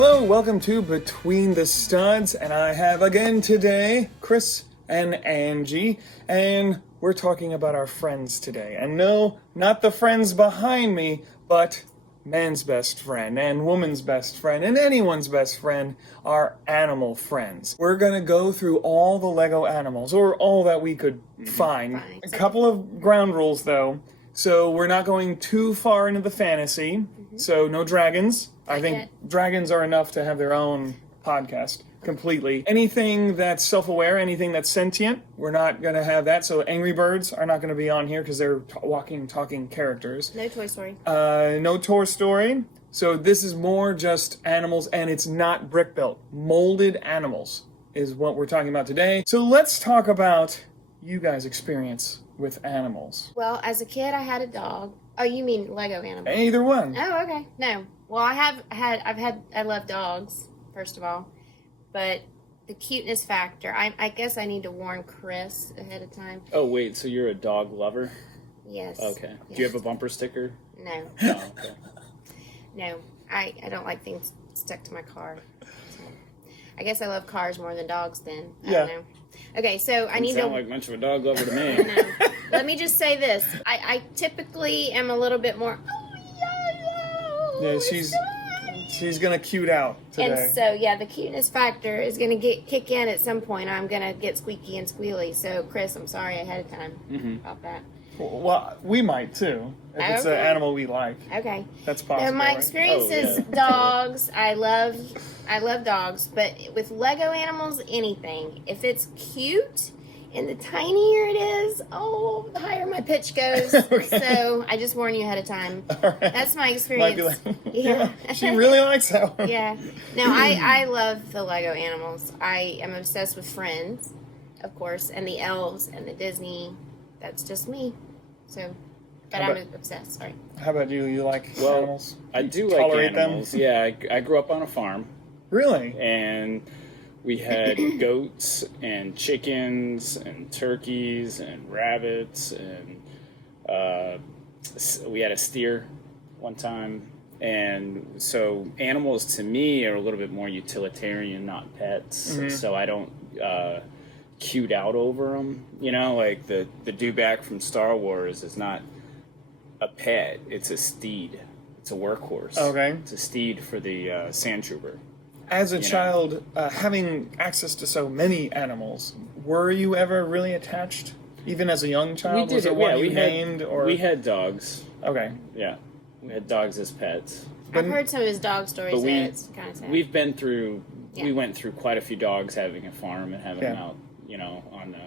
Hello, welcome to Between the Studs, and I have again today Chris and Angie, and we're talking about our friends today. And no, not the friends behind me, but man's best friend and woman's best friend and anyone's best friend, our animal friends. We're gonna go through all the Lego animals, or all that we could find. A couple of ground rules though. So we're not going too far into the fantasy. So no dragons. I think dragons are enough to have their own podcast completely. Anything that's self-aware, anything that's sentient, we're not going to have that. So Angry Birds are not going to be on here because they're walking, talking characters. No Toy Story. No Toy Story. So this is more just animals, and it's not brick built. Molded animals is what we're talking about today. So let's talk about you guys' experience with animals. Well, as a kid, I had a dog. Oh, you mean Lego animals? Either one. Oh, okay. No. Well, I love dogs, first of all. But the cuteness factor, I guess I need to warn Chris ahead of time. Oh, wait, so you're a dog lover? Yes. Okay. Yes. Do you have a bumper sticker? No. Oh, okay. No. I don't like things stuck to my car. So, I guess I love cars more than dogs then. I don't know. Okay, so I need to... sound like much of a dog lover to me. No. Let me just say this. I typically am a little bit more... Yeah, she's gonna cute out today. And so, yeah, the cuteness factor is gonna kick in at some point. I'm gonna get squeaky and squealy. So, Chris, I'm sorry ahead of time about that. Well, we might too, if it's an animal we like. Okay. That's possible. So my right? experience is dogs. I love dogs, but with Lego animals, anything. If it's cute and the tinier it is, the higher my pitch goes. Okay. So I just warn you ahead of time. Right. That's my experience. Yeah. She really likes that one. Yeah. No, I love the Lego animals. I am obsessed with Friends, of course, and the elves and the Disney. That's just me. So, but I'm obsessed. Sorry. How about you? You like animals? I do Tolerate like animals. them? Yeah, I grew up on a farm. Really? And we had goats and chickens and turkeys and rabbits and we had a steer one time. And so animals to me are a little bit more utilitarian, not pets. Mm-hmm. So I don't cute out over them. You know, like the dewback from Star Wars is not a pet. It's a steed. It's a workhorse. Okay. It's a steed for the sand trooper. As a child, having access to so many animals, were you ever really attached? Even as a young child? Was there one you named? Or... We had dogs. Okay. Yeah. We had dogs as pets. I've heard some of his dog stories. It's kind of sad. We went through quite a few dogs having a farm and having them out, on the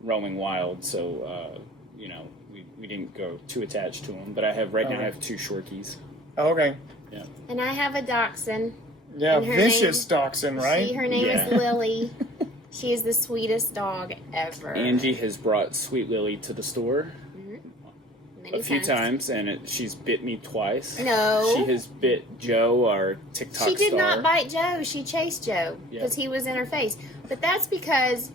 roaming wild. So, we didn't go too attached to them. But now I have two Shorkies. Oh, okay. Yeah. And I have a dachshund. Yeah, vicious dachshund, right? Her name is Lily. She is the sweetest dog ever. Angie has brought Sweet Lily to the store a few times, and she's bit me twice. No. She has bit Joe, our TikTok star. She did not bite Joe. She chased Joe because he was in her face. But that's because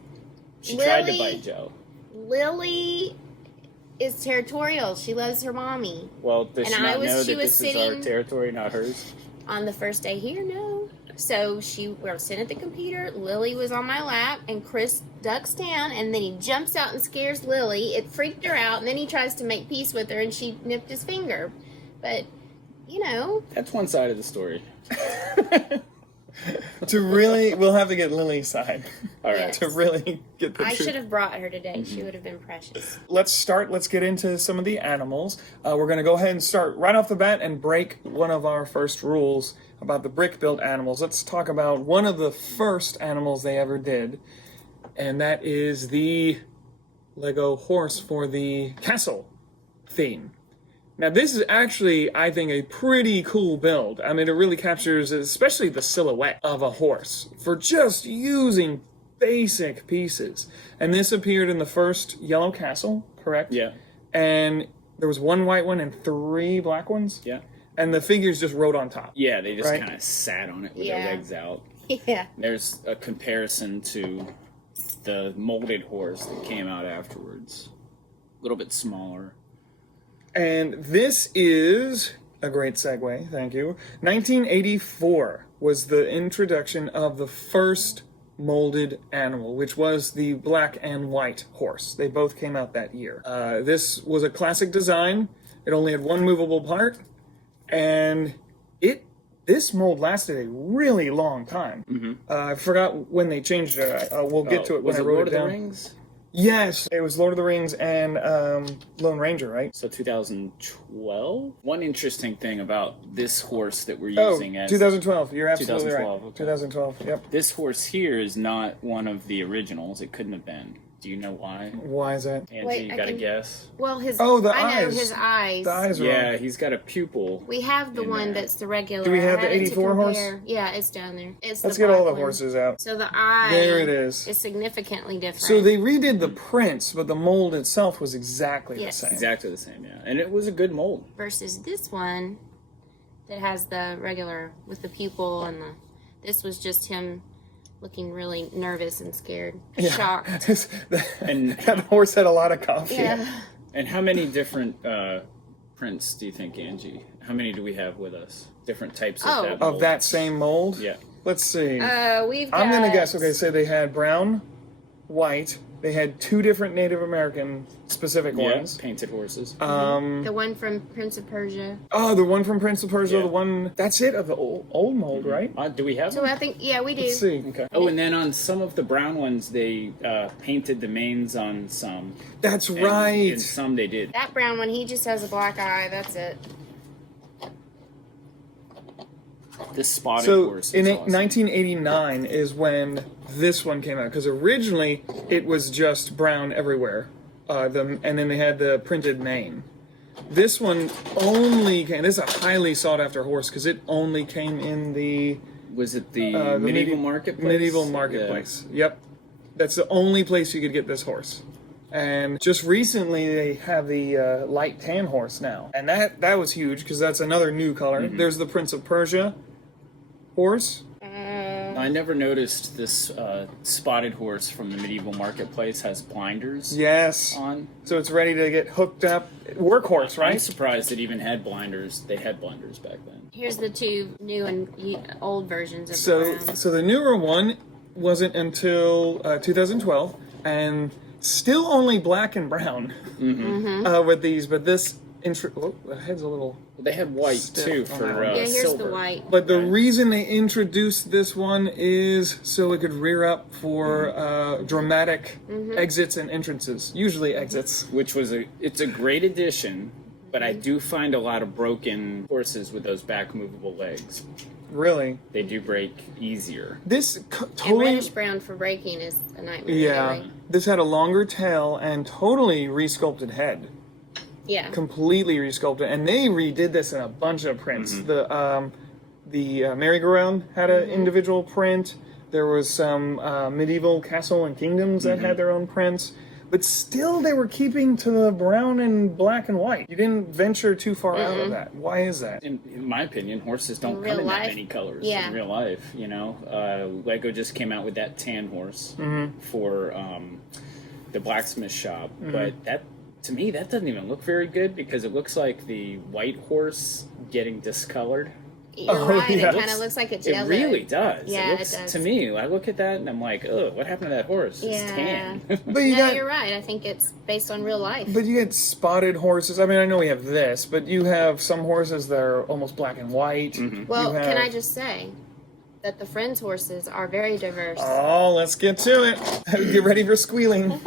she tried to bite Joe. Lily is territorial. She loves her mommy. Well, does she not know that this is our territory, not hers? On the first day here, no. So we were sitting at the computer. Lily was on my lap, and Chris ducks down, and then he jumps out and scares Lily. It freaked her out, and then he tries to make peace with her, and she nipped his finger. But, that's one side of the story. We'll have to get Lily's side. All right. Yes. To really get the truth. I should have brought her today. She would have been precious. Let's get into some of the animals. We're going to go ahead and start right off the bat and break one of our first rules about the brick-built animals. Let's talk about one of the first animals they ever did, and that is the Lego horse for the castle theme. Now, this is actually, I think, a pretty cool build. I mean, it really captures, especially the silhouette of a horse, for just using basic pieces. And this appeared in the first Yellow Castle, correct? Yeah. And there was one white one and 3 black ones? Yeah. And the figures just rode on top. Yeah, they just kind of sat on it with their legs out. Yeah. There's a comparison to the molded horse that came out afterwards. A little bit smaller. And this is A great segue, thank you. 1984 was the introduction of the first molded animal, which was the black and white horse. They both came out that year. This was a classic design. It only had one movable part, and this mold lasted a really long time. I forgot when they changed it. We'll get to it when I wrote it down. Lord of the Rings? Yes, it was Lord of the Rings and Lone Ranger, right? So 2012? One interesting thing about this horse that we're using as 2012. You're absolutely 2012, right. okay. 2012, yep. this horse here is not one of the originals. It couldn't have been. Do you know why? Why is that? Angie, Wait, you got a guess? Well, his Oh, the I know eyes. his eyes. The eyes are Yeah, wrong. he's got a pupil. We have the in one there. that's the regular. Do we have I the had it to 84 horse? compare. Yeah, it's down there. It's Let's the get all black the one. horses out. So the eye There it is. is significantly different. So they redid the prints, but the mold itself was exactly Yes. the same. Exactly the same, yeah. And it was a good mold. versus this one that has the regular with the pupil and the. This was just him looking really nervous and scared, shocked. And- that horse had a lot of coffee. Yeah. And how many different prints do you think, Angie? How many do we have with us? Different types of that Of mold? that same mold? Yeah. Let's see. We've got. I'm going to guess. Okay, so they had brown, white. They had two different Native American specific Yeah, ones. painted horses. The one from Prince of Persia. Oh, the one from Prince of Persia, Yeah. the one... That's it, of the old mold, right? Do we have So them? I think, yeah, we do. Let's see. Okay. Oh, and then on some of the brown ones, they painted the manes on some. That's And, right. And some they did. That brown one, he just has a black eye. That's it. This spotted So horse in is awesome. 1989 is when this one came out, because originally it was just brown everywhere, and then they had the printed mane. This one only came. This is a highly sought after horse because it only came in the Was it the the medieval medi- marketplace? medieval marketplace. Yep, that's the only place you could get this horse. And just recently they have the light tan horse now, and that was huge because that's another new color. Mm-hmm. There's the Prince of Persia horse. I never noticed this spotted horse from the medieval marketplace has blinders Yes. on. So it's ready to get hooked up. Workhorse, I'm right? surprised it even had blinders. They had blinders back then. Here's the two new and old versions of So, the brown. so the newer one wasn't until 2012, and still only black and brown with these. But this, the head's a little. They had white Stiff too on for that one. Yeah, here's silver. the white. But the Right. reason they introduced this one is so it could rear up for dramatic exits and entrances, usually exits. Which was it's a great addition, but I do find a lot of broken horses with those back movable legs. Really, They do break easier. this And totally. reddish brown for breaking is a nightmare. Yeah, anyway. this had a longer tail and totally resculpted head. Yeah. Completely resculpted, and they redid this in a bunch of prints. The merry-go-round had an individual print. There was some medieval castle and kingdoms that had their own prints, but still they were keeping to the brown and black and white. You didn't venture too far out of that. Why is that? In my opinion, horses don't real come in that life? many colors Yeah. in real life. You know, Lego just came out with that tan horse for the blacksmith shop, but that. To me, that doesn't even look very good because it looks like the white horse getting discolored. You're Oh, right. yeah. It kind of looks like it's yellow. It really does. Yeah, it looks, it does. To me, I look at that and I'm like, oh, what happened to that horse? It's Yeah. tan. But you No, got, you're right. I think it's based on real life. but you get spotted horses. I mean, I know we have this, but you have some horses that are almost black and white. Well, You can I have- just say that the Friends horses are very diverse. Oh, let's get to it. Get ready for squealing.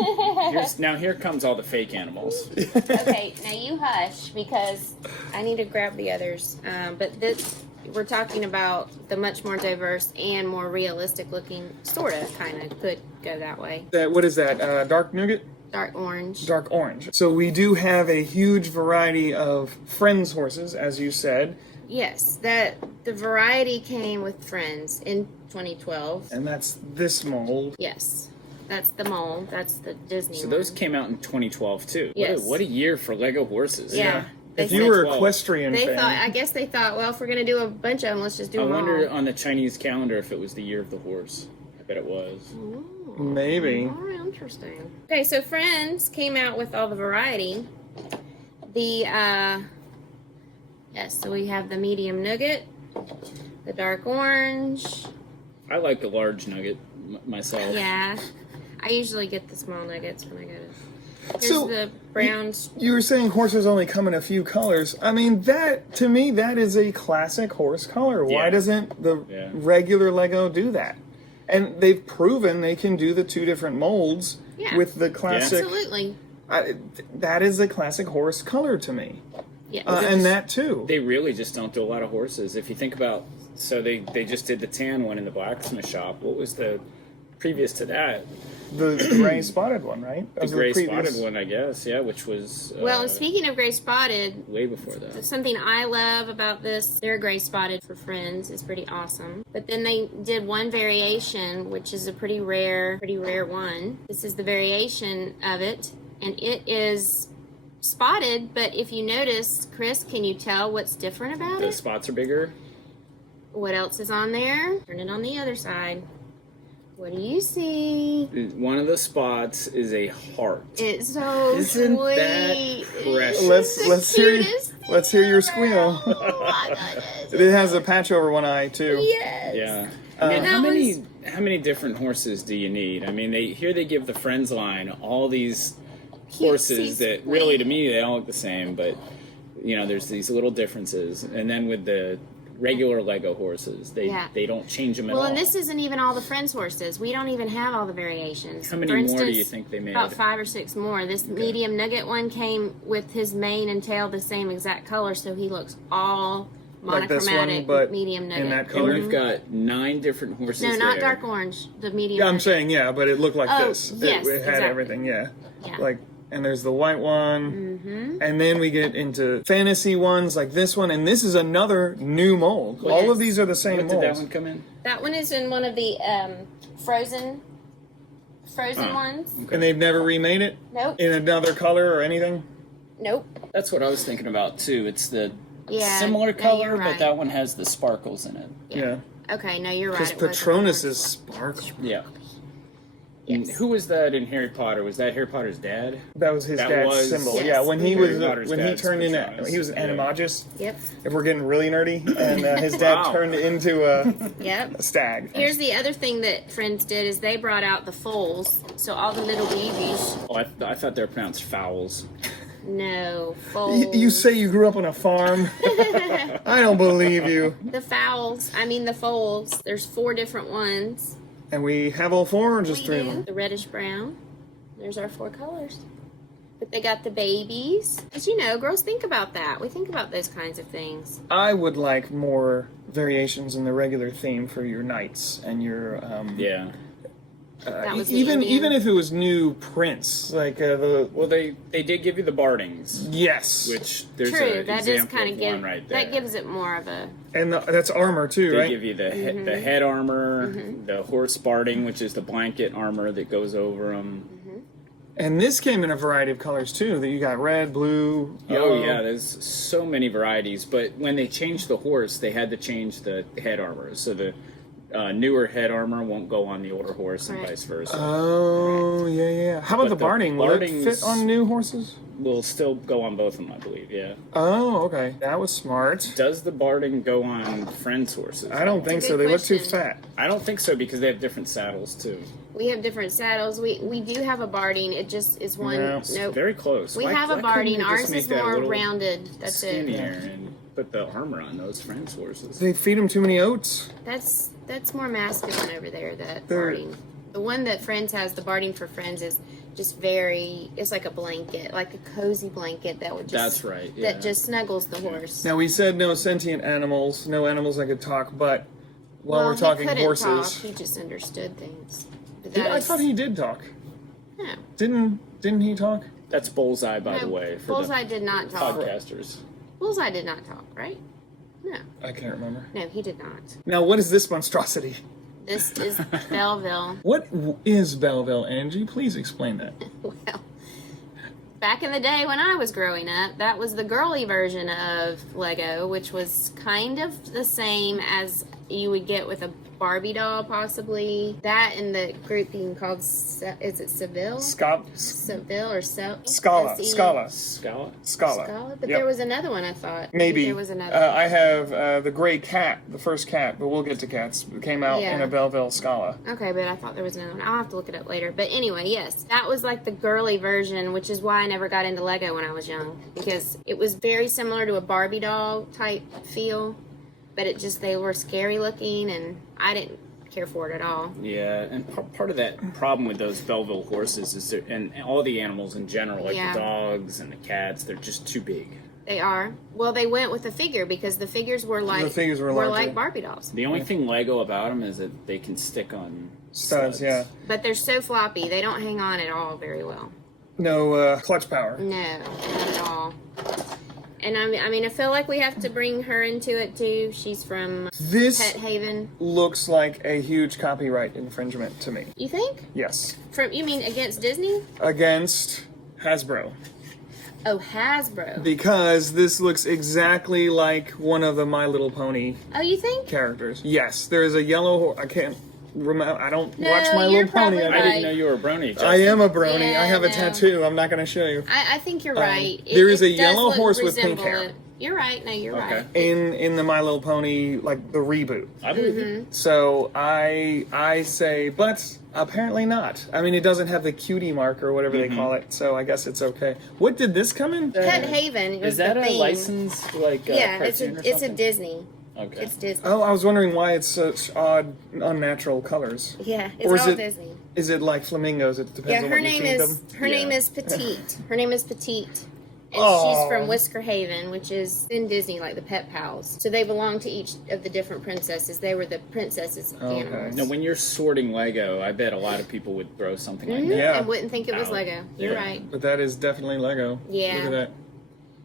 Here comes all the fake animals. Okay, now you hush because I need to grab the others. But this, we're talking about the much more diverse and more realistic looking, sort of, kind of, could go that way. What is that? Dark nougat? Dark orange. Dark orange. So we do have a huge variety of Friends horses, as you said, Yes, that the variety came with Friends in 2012. and that's this mold. Yes, that's the mole. That's the Disney So one. those came out in 2012 too. Yes. What a year for Lego horses. Yeah. They If you were 12. equestrian They fan, thought. I guess they thought. Well, if we're gonna do a bunch of them, let's just do I them wonder all. on the Chinese calendar if it was the year of the horse. I bet it was. maybe. Oh, interesting. Okay, so Friends came out with all the variety. The Yes, so we have the medium nugget, the dark orange. I like the large nugget myself. Yeah, I usually get the small nuggets when I go to. Here's So, the brown. You were saying horses only come in a few colors. I mean, that, to me, that is a classic horse color. Why Yeah. doesn't the Yeah. regular Lego do that? And they've proven they can do the two different molds with the classic. Absolutely. That is a classic horse color to me. Yeah. And that too. They really just don't do a lot of horses. If you think about, so they just did the tan one in the blacksmith shop. What was the previous to that? The gray spotted one, right? That The was gray previous- spotted one, I guess. Yeah, which was well, and speaking of gray spotted, way before that. something I love about this, their gray spotted for friends is pretty awesome. But then they did one variation, which is a pretty rare one. This is the variation of it, and it is spotted. But if you notice, Chris, can you tell what's different about The it? spots are bigger. What else is on there? Turn it on the other side. What do you see? One of the spots is a heart. It's so Isn't sweet. that precious? Let's hear cutest thing let's hear your ever. squeal. Oh my goodness. It has a patch over one eye too. Yes. Yeah. I mean, And how that many different horses do you need? I mean, they give the Friends line all these horses that really, to me, they all look the same, but you know, there's these little differences. And then with the regular Lego horses, they don't change them at all. Well, and this isn't even all the Friends horses. We don't even have all the variations. How many For more instance, do you think they made? About 5 or 6 more. This medium nugget one came with his mane and tail the same exact color, so he looks all Like this one, monochromatic but medium nugget. in that And color? we've got 9 different horses. No, not there. dark orange. The medium. Yeah, I'm nugget. saying but it looked like Oh, this. yes, it had exactly. everything. Yeah. Yeah. And there's the white one, and then we get into fantasy ones like this one, and this is another new mold. Yes. All of these are the same What did that molds. one come in? That one is in one of the frozen ones. And they've never remade it Nope. in another color or anything. Nope. That's what I was thinking about too. It's the Yeah. similar no, color, you're but right. that one has the sparkles in it. Yeah. Okay, no, you're right. Because it wasn't Patronus one. is sparkle. Yeah. Yes. Who was that in Harry Potter? Was that Harry Potter's dad? That was his That dad's was- symbol. Yes. Yeah, when he Harry was Potter's when he dad's turned into Patronus. he was an Yeah. animagus. Yep. If we're getting really nerdy, and his dad Wow. turned into a Yep. stag. Here's the other thing that Friends did is they brought out the foals. So all the little babies. Oh, I thought they were pronounced fowls. No, foals. You say you grew up on a farm? I don't believe you. the fowls. I mean the foals. There's 4 different ones. And we have all 4 or just We 3 of do. them? The reddish brown. There's our 4 colors. But they got the babies. Because you know, girls think about that. We think about those kinds of things. I would like more variations in the regular theme for your knights and your Yeah. That was the even Indian. if it was new prints like the Well, they did give you the Bardings, yes, which there's True, an that does example kind of of give one right there. that gives it more of a and that's armor too, They right? give you the the head armor, the horse Barding, which is the blanket armor that goes over them. And this came in a variety of colors too. That you got red, blue. Oh yellow. yeah, there's so many varieties. But when they changed the horse, they had to change the head armor. So the newer head armor won't go on the older horse, and Correct. vice versa. Oh yeah. How about But the the Barding? Will it Bardings- fit on new horses? Will still go on both of them, I believe. Yeah. Oh, okay. That was smart. Does the Barding go on Friends horses? I don't think Good so. They look too question. fat. I don't think so because they have different saddles too. we have different saddles. We do have a Barding. It just is one No. nope. Very close. We Why- have a why couldn't they Barding. just Ours make is that a more little rounded. That's skinnier it. and put the armor on those Friends horses. They feed them too many oats. That's more masculine over there, that They're- Barding. The one that Friends has, the Barding for Friends, is just very, it's like a blanket, like a cozy blanket that would just, That's right. Yeah. that just snuggles the horse. Now we said no sentient animals, no animals that could talk, but while Well, we're talking he couldn't horses, talk, he just understood things. But that I is- thought he did talk. No. Didn't he talk? That's Bullseye, by No, the way, for Bullseye the did not talk. podcasters. Bullseye did not talk, right? No. I can't remember. No, he did not. Now what is this monstrosity? This is Belleville. What is Belleville, Angie? Please explain that. Well, back in the day when I was growing up, that was the girly version of Lego, which was kind of the same as you would get with a Barbie doll, possibly. That and the grouping called, is it Seville? Seville or Scala. But Yep. there was another one, I thought. Maybe. There was another I have the gray cat, the first cat, but we'll get to cats. It came out in a Belleville Scala. Okay, but I thought there was another one. I'll have to look it up later. But anyway, yes, that was like the girly version, which is why I never got into Lego when I was young, because it was very similar to a Barbie doll type feel, but they were scary looking, and I didn't care for it at all. Yeah, and part of that problem with those Belleville horses is, and all the animals in general, like the dogs and the cats, they're just too big. They are. Well, they went with the figure because the figures were like like Barbie dolls. The only thing Lego about them is that they can stick on Studs, yeah. But they're so floppy, they don't hang on at all very well. No clutch power. No, not at all. And I mean, I feel like we have to bring her into it too. She's from Pet Haven. Looks like a huge copyright infringement to me. You think? Yes. You mean against Disney? Against Hasbro. Oh, Hasbro. Because this looks exactly like one of the My Little Pony Oh, you think? characters. Yes, there is a yellow horse. I can't remember. I don't watch My Little Pony. Right. I didn't know you were a brony. Justin. I am a brony. Yeah, I have a no. tattoo. I'm not going to show you. I think you're right. There is a does yellow look horse with pink resemble hair. it. You're right. No, you're right. In the My Little Pony, like the reboot. I believe you. So I say, but apparently not. I mean, it doesn't have the cutie mark or whatever they call it, so I guess it's okay. What did this come in? Pet Haven was Is that the a theme. licensed Yeah, cartoon or it's a something? Disney. Okay. It's Disney. Oh, I was wondering why it's such odd, unnatural colors. Yeah, it's Or is all it- Disney. Is it like flamingos? It depends Yeah, on her what you name feed is them. name is Petite. Her name is Petite. And Aw. she's from Whisker Haven, which is in Disney, like the Pet Pals. So they belong to each of the different princesses. They were the princesses' Okay. animals. Now, when you're sorting Lego, I bet a lot of people would throw something like that. Yeah. And wouldn't think it was Out. Lego. You're Yeah. right. But that is definitely Lego. Yeah. Look at that.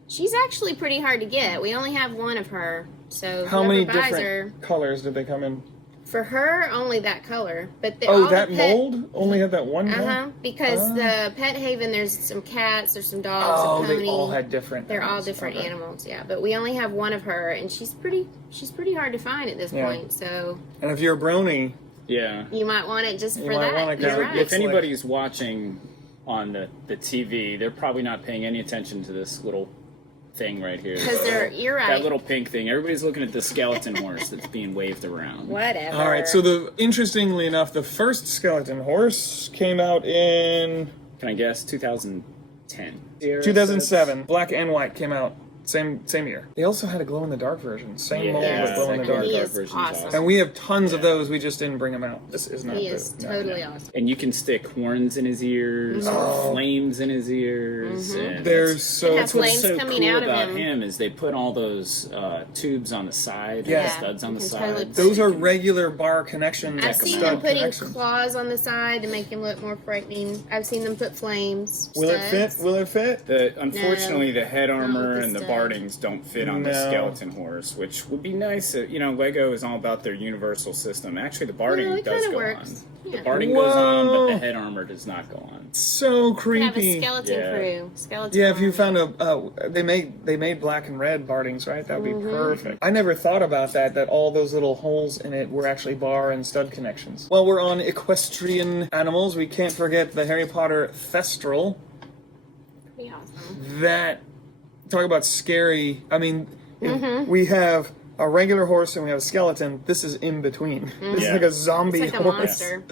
She's actually pretty hard to get. We only have one of her. So How whoever many buys different her, colors did they come in? for her, only that color. But Oh, that mold only had that one mold? Because the Pet Haven, there's some cats, there's some dogs, Oh, a pony. they all had different. They're all animals. different Okay. animals, yeah. But we only have one of her, and she's pretty hard to find at this Yeah. point. So And if you're a brony, Yeah. you might want it just You for might that. want it 'cause You're it right. looks If anybody's watching on the TV, they're probably not paying any attention to this little thing right here. Because you're right. That little pink thing. Everybody's looking at the skeleton horse that's being waved around. Whatever. all right. So interestingly enough, the first skeleton horse came out in Can I guess? 2010. 2007. Black and white came out same year. They also had a glow in the dark version. Same mold with glow in the dark. He dark is version's awesome. And we have tons of those. We just didn't bring them out. This is not. He is totally no. awesome. And you can stick horns in his ears, Oh. flames in his ears. And They're so. Have what's flames so coming cool out of about him. him is they put all those tubes on the side, Yeah. and studs on You the can totally side. Those are regular bar connections. I've seen stud them putting connections. claws on the side to make him look more frightening. I've seen them put flames. Will it fit? studs. Will it fit? Unfortunately, the head armor with the and the stud. bardings don't fit on the No. skeleton horse, which would be nice. Lego is all about their universal system. Actually, the barding Well, it does kinda go works. on. Yeah. The barding goes on, but Whoa. the head armor does not go on. So Have a creepy. skeleton Yeah. crew. Skeleton. Yeah, if you army. found they made black and red bardings, right? That would Mm-hmm. be perfect. I never thought about that all those little holes in it were actually bar and stud connections. While we're on equestrian animals, we can't forget the Harry Potter Thestral. Pretty awesome. That talk about scary. I mean, Mm-hmm. we have a regular horse and we have a skeleton. This is in between. This is Yeah. like a zombie It's like a horse. monster.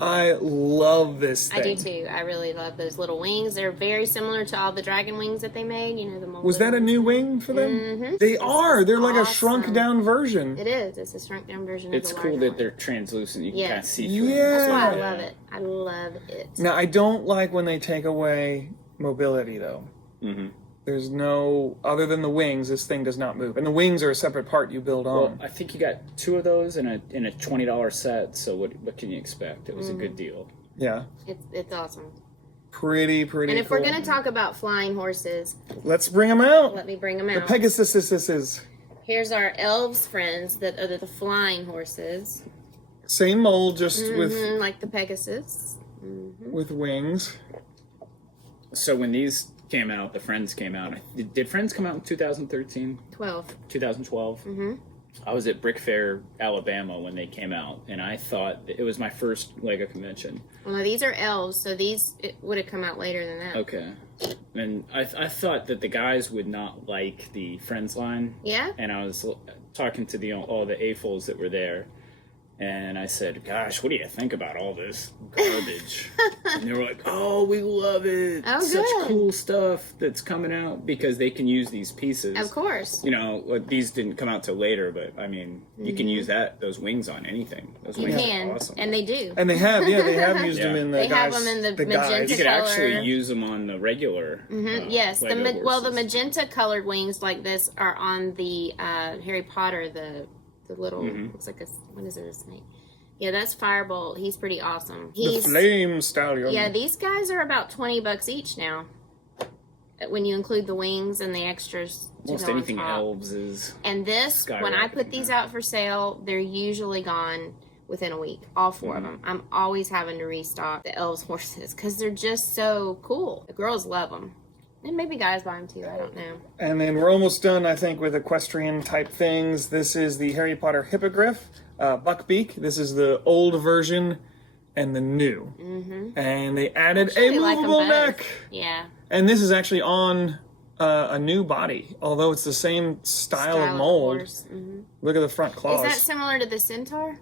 I love this thing. I do too. I really love those little wings. They're very similar to all the dragon wings that they made. You know, the molded Was that a ones. new wing for them? Mhm. They This are. is They're like a awesome. shrunk down version. It is. It's a shrunk down version It's of the cool larger that they're one. translucent. You can Yes. kind of see through Yeah. them. That's why I Yeah. love it. I love it. Now, I don't like when they take away mobility, though. Mm-hmm. There's no, other than the wings, this thing does not move. And the wings are a separate part you build on. Well, I think you got two of those in a $20 set. So what can you expect? It was Mm-hmm. a good deal. Yeah. It's awesome. Pretty And if cool. we're going to talk about flying horses, Let's bring them out. let me bring them The out. Pegasuses. Here's our elves friends that are the flying horses. Same mold, just Mhm, like the Pegasus. with wings. So when these came out, the Friends came out. Did Friends come out in 2013? 12. 2012? Mm-hmm. I was at Brick Fair, Alabama when they came out, and I thought it was my first Lego convention. Well, no, these are elves, so it would have come out later than that. Okay. And I thought that the guys would not like the Friends line. Yeah? And I was talking to all the AFOLs that were there, and I said, gosh, what do you think about all this garbage? And they were like, oh, we love it. Oh, Such good. cool stuff that's coming out because they can use these pieces. Of course. You know, these didn't come out till later, but I mean, you can use those wings on anything. Those You wings can, are awesome. and they do. And they have used them in the They have guys. them in the guys. magenta You could actually color. use them on the regular. Yes, Lego the horses. magenta colored wings like this are on the Harry Potter, the little, looks like what is it, a snake? Yeah, that's Firebolt. He's pretty awesome. The Flame Stallion. Yeah, these guys are about $20 each now. When you include the wings and the extras. Most anything elves is. And this, when I put these out for sale, they're usually gone within a week. All 4 of them. I'm always having to restock the elves horses because they're just so cool. The girls love them. And maybe guys buy them too, I don't know. And then we're almost done, I think, with equestrian type things. This is the Harry Potter Hippogriff, Buckbeak. This is the old version and the new. And they added a movable neck. Yeah. And this is actually on a new body, although it's the same style of mold. Look at the front claws. Is that similar to the centaur?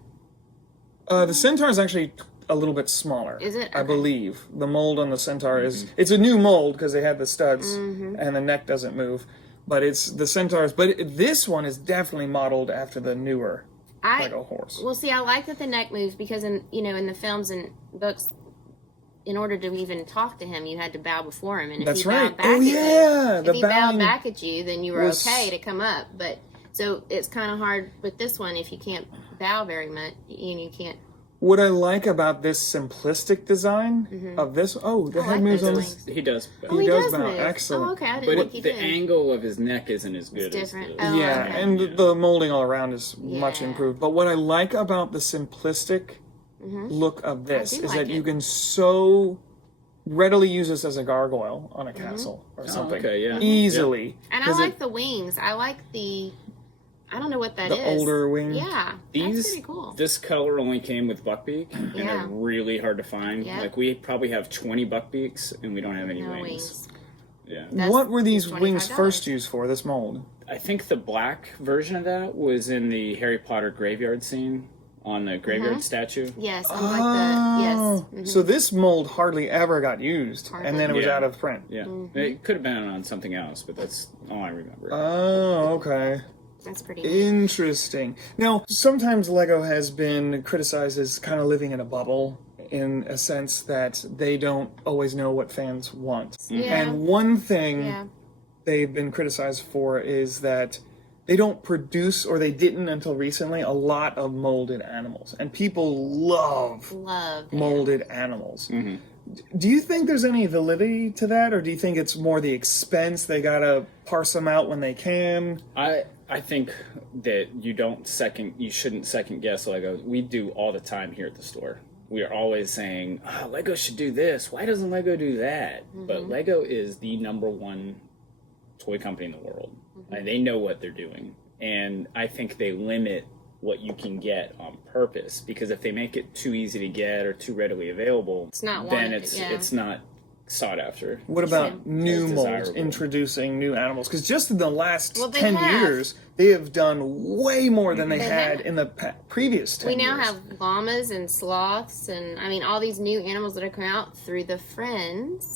The centaur is actually a little bit smaller. Is it? I Okay. believe the mold on the centaur is. It's a new mold because they had the studs and the neck doesn't move, but it's the centaurs. But this one is definitely modeled after the newer Lego horse. Well, see, I like that the neck moves because in the films and books, in order to even talk to him, you had to bow before him, and if That's he right. bowed back Oh at yeah, you, the if he bowed bowing back at you, then you were was- okay to come up. But so it's kind of hard with this one if you can't bow very much, and you can't. What I like about this simplistic design of this, the head like moves those on wings. He does. Oh, he does does bow. move. Excellent. Oh, okay, I didn't But think he the did. angle of his neck isn't as good It's different. as Oh, yeah, okay. and the molding all around is much Yeah. improved. But what I like about the simplistic look of this do is like that you it. can so readily use this as a gargoyle on a castle or something. okay, yeah. Easily. And I 'Cause like the wings. I like I don't know what that is. The older wing. Yeah, that's pretty cool. This color only came with Buckbeak, and Yeah. they're really hard to find. Yeah. Like, we probably have 20 Buckbeaks, and we don't have any No wings. wings. Yeah. That's What were these wings $25. first used for, this mold? I think the black version of that was in the Harry Potter graveyard scene on the graveyard statue. Yes, I like the yes. Oh, so this mold hardly ever got used, Hardly. and then it was Yeah. out of print. Yeah. It could have been on something else, but that's all I remember. Oh, okay. That's pretty neat. Interesting. Now, sometimes Lego has been criticized as kind of living in a bubble, in a sense that they don't always know what fans want. Yeah. And one thing Yeah. they've been criticized for is that they don't produce, or they didn't until recently, a lot of molded animals. And people love Love molded animals. Do you think there's any validity to that, or do you think it's more the expense? They gotta parse them out when they can. I think that you shouldn't second guess Lego. We do all the time here at the store. We are always saying, Lego should do this. Why doesn't Lego do that? But Lego is the #1 toy company in the world. And they know what they're doing. And I think they limit what you can get on purpose, because if they make it too easy to get or too readily available, It's not then wanted, it's yeah. it's not sought after. What about new As molds, desirable. introducing new animals? Because just in the last Well, they 10 have. years, they have done way more than they had in the previous 10 We years. now have llamas and sloths, and I mean all these new animals that are coming out through the Friends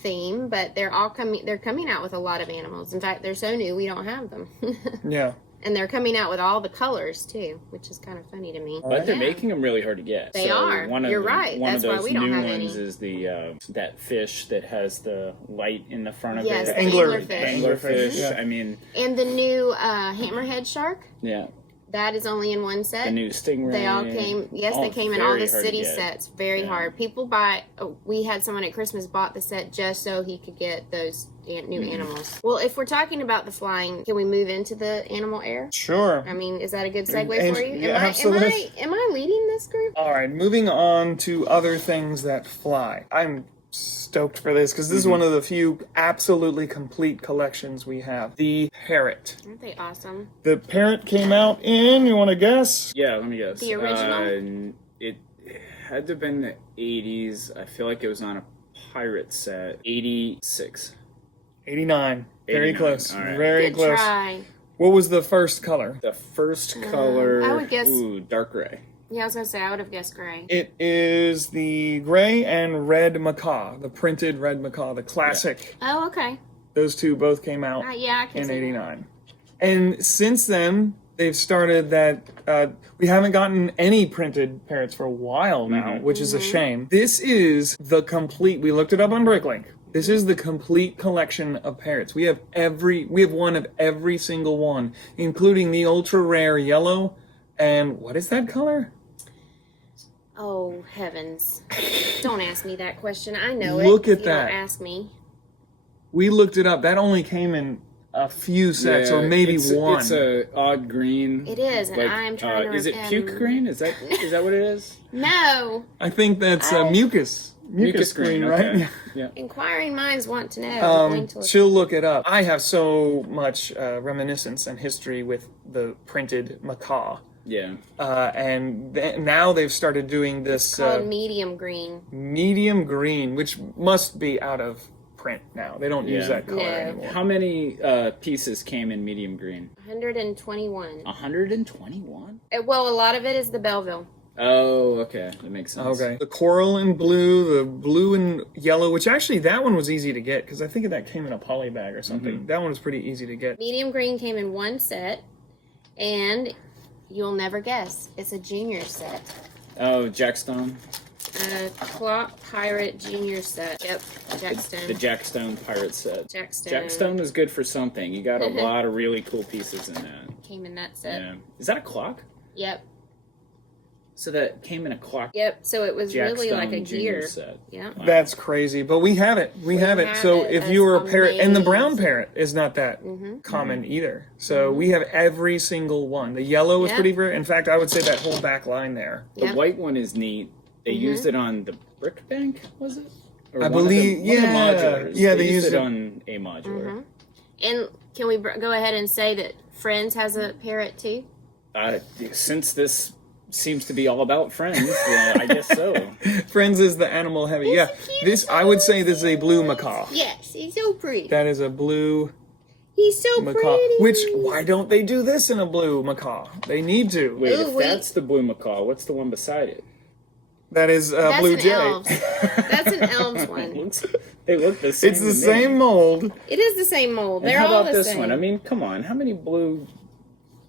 theme. But they're all coming. They're coming out with a lot of animals. In fact, they're so new we don't have them, Yeah. and they're coming out with all the colors too, which is kind of funny to me. But they're Yeah. making them really hard to get. They are. You're right. One That's of why those we don't new have ones any. is the that fish that has the light in the front of Yes, it. the anglerfish. anglerfish. Anglerfish. Yeah. I mean, And the new hammerhead shark. yeah. That is only in one set. The new stingray. They all came. Yes, all they came in all very the hard to city get. sets. Very Yeah. hard. People buy. Oh, we had someone at Christmas bought the set just so he could get those new animals. Well, if we're talking about the flying, can we move into the animal air? Sure. I mean, is that a good segue And- for you? yeah, absolutely. Am I leading this group? All right, moving on to other things that fly. I'm stoked for this because this is one of the few absolutely complete collections we have. The parrot. Aren't they awesome? The parrot came out in, you want to guess? Yeah, let me guess. The original? It had to have been the 80s. I feel like it was on a pirate set. 86. 89. Very 89. close. All right. Very Good close. try. What was the first color? The first color, I would guess- dark gray. Yeah, I was gonna say I would have guessed gray. It is the gray and red macaw, the printed red macaw, the classic. Oh, okay. Those two both came out Yeah, I can in see that. 89. And since then, they've started that, we haven't gotten any printed parrots for a while now, which is a shame. This is the complete, we looked it up on Bricklink. This is the complete collection of parrots. We have one of every single one, including the ultra rare yellow. And what is that color? Oh, heavens. Don't ask me that question. I know it. Look at You that. Don't ask me. We looked it up. That only came in a few sets, or maybe one. It's a odd green. It is, and I'm trying to Is it puke green? Is that what it is? No. I think that's mucus. Mucus green, right? okay. Yeah. Inquiring minds want to know. I'm going to look. She'll look it up. I have so much reminiscence and history with the printed macaw. Yeah. And now they've started doing this Called medium green. medium green, which must be out of print now. They don't use Yeah. that color No. anymore. How many pieces came in medium green? 121. 121? Well, a lot of it is the Belleville. Oh, okay. That makes sense. Okay. The coral and blue, the blue and yellow, which actually that one was easy to get because I think that came in a poly bag or something. That one was pretty easy to get. Medium green came in one set, and you'll never guess. It's a junior set. Oh, Jackstone. Clock Pirate Junior set. Yep, Jackstone. The Jackstone pirate set. Jackstone. Jackstone is good for something. You got a lot of really cool pieces in that. Came in that set. Yeah. Is that a clock? Yep. So that came in a clock. Yep. So it was really like a Jackstone Junior gear. set. Yeah. Wow. That's crazy, but we have it. We have it. have So it. if you were a That's parrot, and the brown amazing. parrot is not that common either. So we have every single one. The yellow is Yep. pretty rare. In fact, I would say that whole back line there. The Yep. white one is neat. They used it on the brick bank, was it? Or I one of believe- one of the yeah. modulars. Yeah, they they used used it it. on a modular. And can we go ahead and say that Friends has a parrot too? Since this seems to be all about friends, I guess so. Friends is the animal heavy. Yeah, this I would say this is a blue macaw. Yes, he's so pretty. That is a blue He's so macaw. pretty. Which why don't they do this in a blue macaw? They need to. Wait, Ooh, if wait. that's the blue macaw, what's the one beside it? That is That's blue an jay. elves. That's an elves one. They look the same. It's the to me. same mold. It is the same mold. And They're how all about the this same. one? I mean, come on. How many blue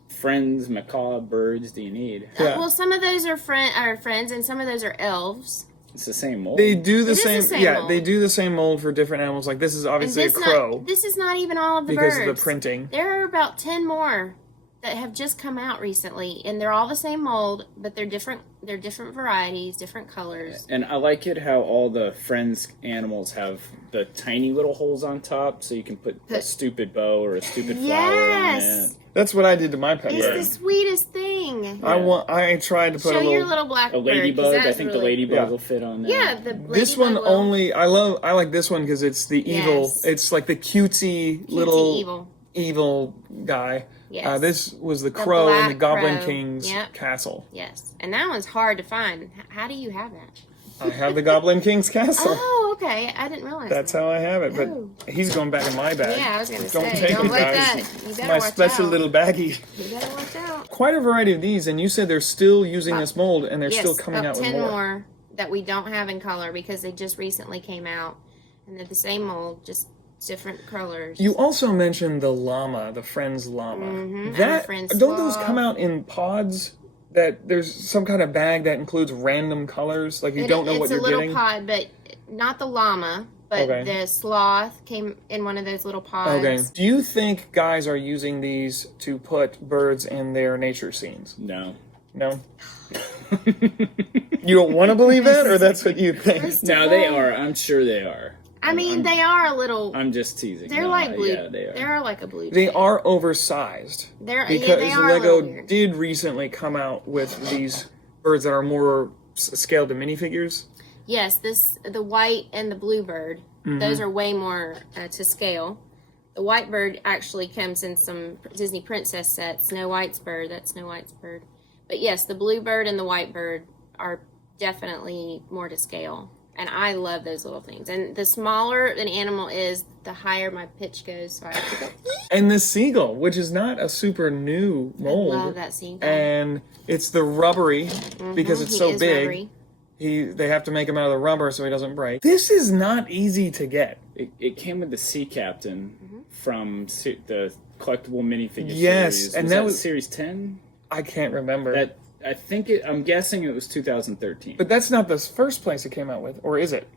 friends, macaw birds do you need? Yeah. Well, some of those are friends, and some of those are elves. It's the same mold. They do the It is the same. same Yeah, mold. they do the same mold for different animals. Like this is And obviously a this crow this is not even all of the because birds. of the printing. There are about 10 more that have just come out recently, and they're all the same mold, but they're different. They're different varieties, different colors. And I like it how all the friends animals have the tiny little holes on top, so you can put a stupid bow or a stupid flower on Yes, it. That's what I did to my pet. it's bird. the sweetest thing. I tried to put Show a your little. little black A bird, 'cause ladybug. I that's think the really- ladybug Yeah. will fit on that. Yeah, the This one ladybug will. only. I like this one because it's the evil. Yes. It's like the cutesy Cutesy little evil. guy. Yes. This was the crow in the black Goblin crow. King's Yep. castle. Yes, and that one's hard to find. How do you have that? I have the Goblin King's castle. Oh, okay. I didn't realize. That's that. how I have it. But Oh. he's going back in my bag. Yeah, I was gonna Don't say, take don't him, let guys. that. You better My watch special out. little baggie. You better watch out. Quite a variety of these, and you said they're still using this mold, and they're Yes, still coming about out with 10 more. more that we don't have in color because they just recently came out, and they're the same mold, just different colors. You also mentioned the llama, the Friends llama. and the That Friends don't those sloth. come out in pods? That there's some kind of bag that includes random colors, like you don't know what you're It's a little getting. pod, but not the llama, but Okay. the sloth came in one of those little pods. Okay. Do you think guys are using these to put birds in their nature scenes? No. No. You don't want to believe that, or that's what you think? No, they are. I'm sure they are. I mean, they are a little. I'm just teasing. They're No, like blue. Yeah, they are. They're like a blue. They jay. are oversized. They're Because yeah, they are a Lego little weird. did recently come out with these birds that are more scaled to minifigures. Yes, the white and the bluebird. Those are way more to scale. The white bird actually comes in some Disney princess sets. Snow White's bird, that's Snow White's bird. But yes, the bluebird and the white bird are definitely more to scale. And I love those little things. And the smaller an animal is, the higher my pitch goes. So I have to go. And the seagull, which is not a super new mold. I love that seagull. And it's the rubbery, because it's so big. Rubbery. They have to make him out of the rubber so he doesn't break. This is not easy to get. It came with the Sea Captain from the collectible minifigure yes, series. And was that was was series 10. I can't remember. I'm guessing it was 2013. But that's not the first place it came out with, or is it?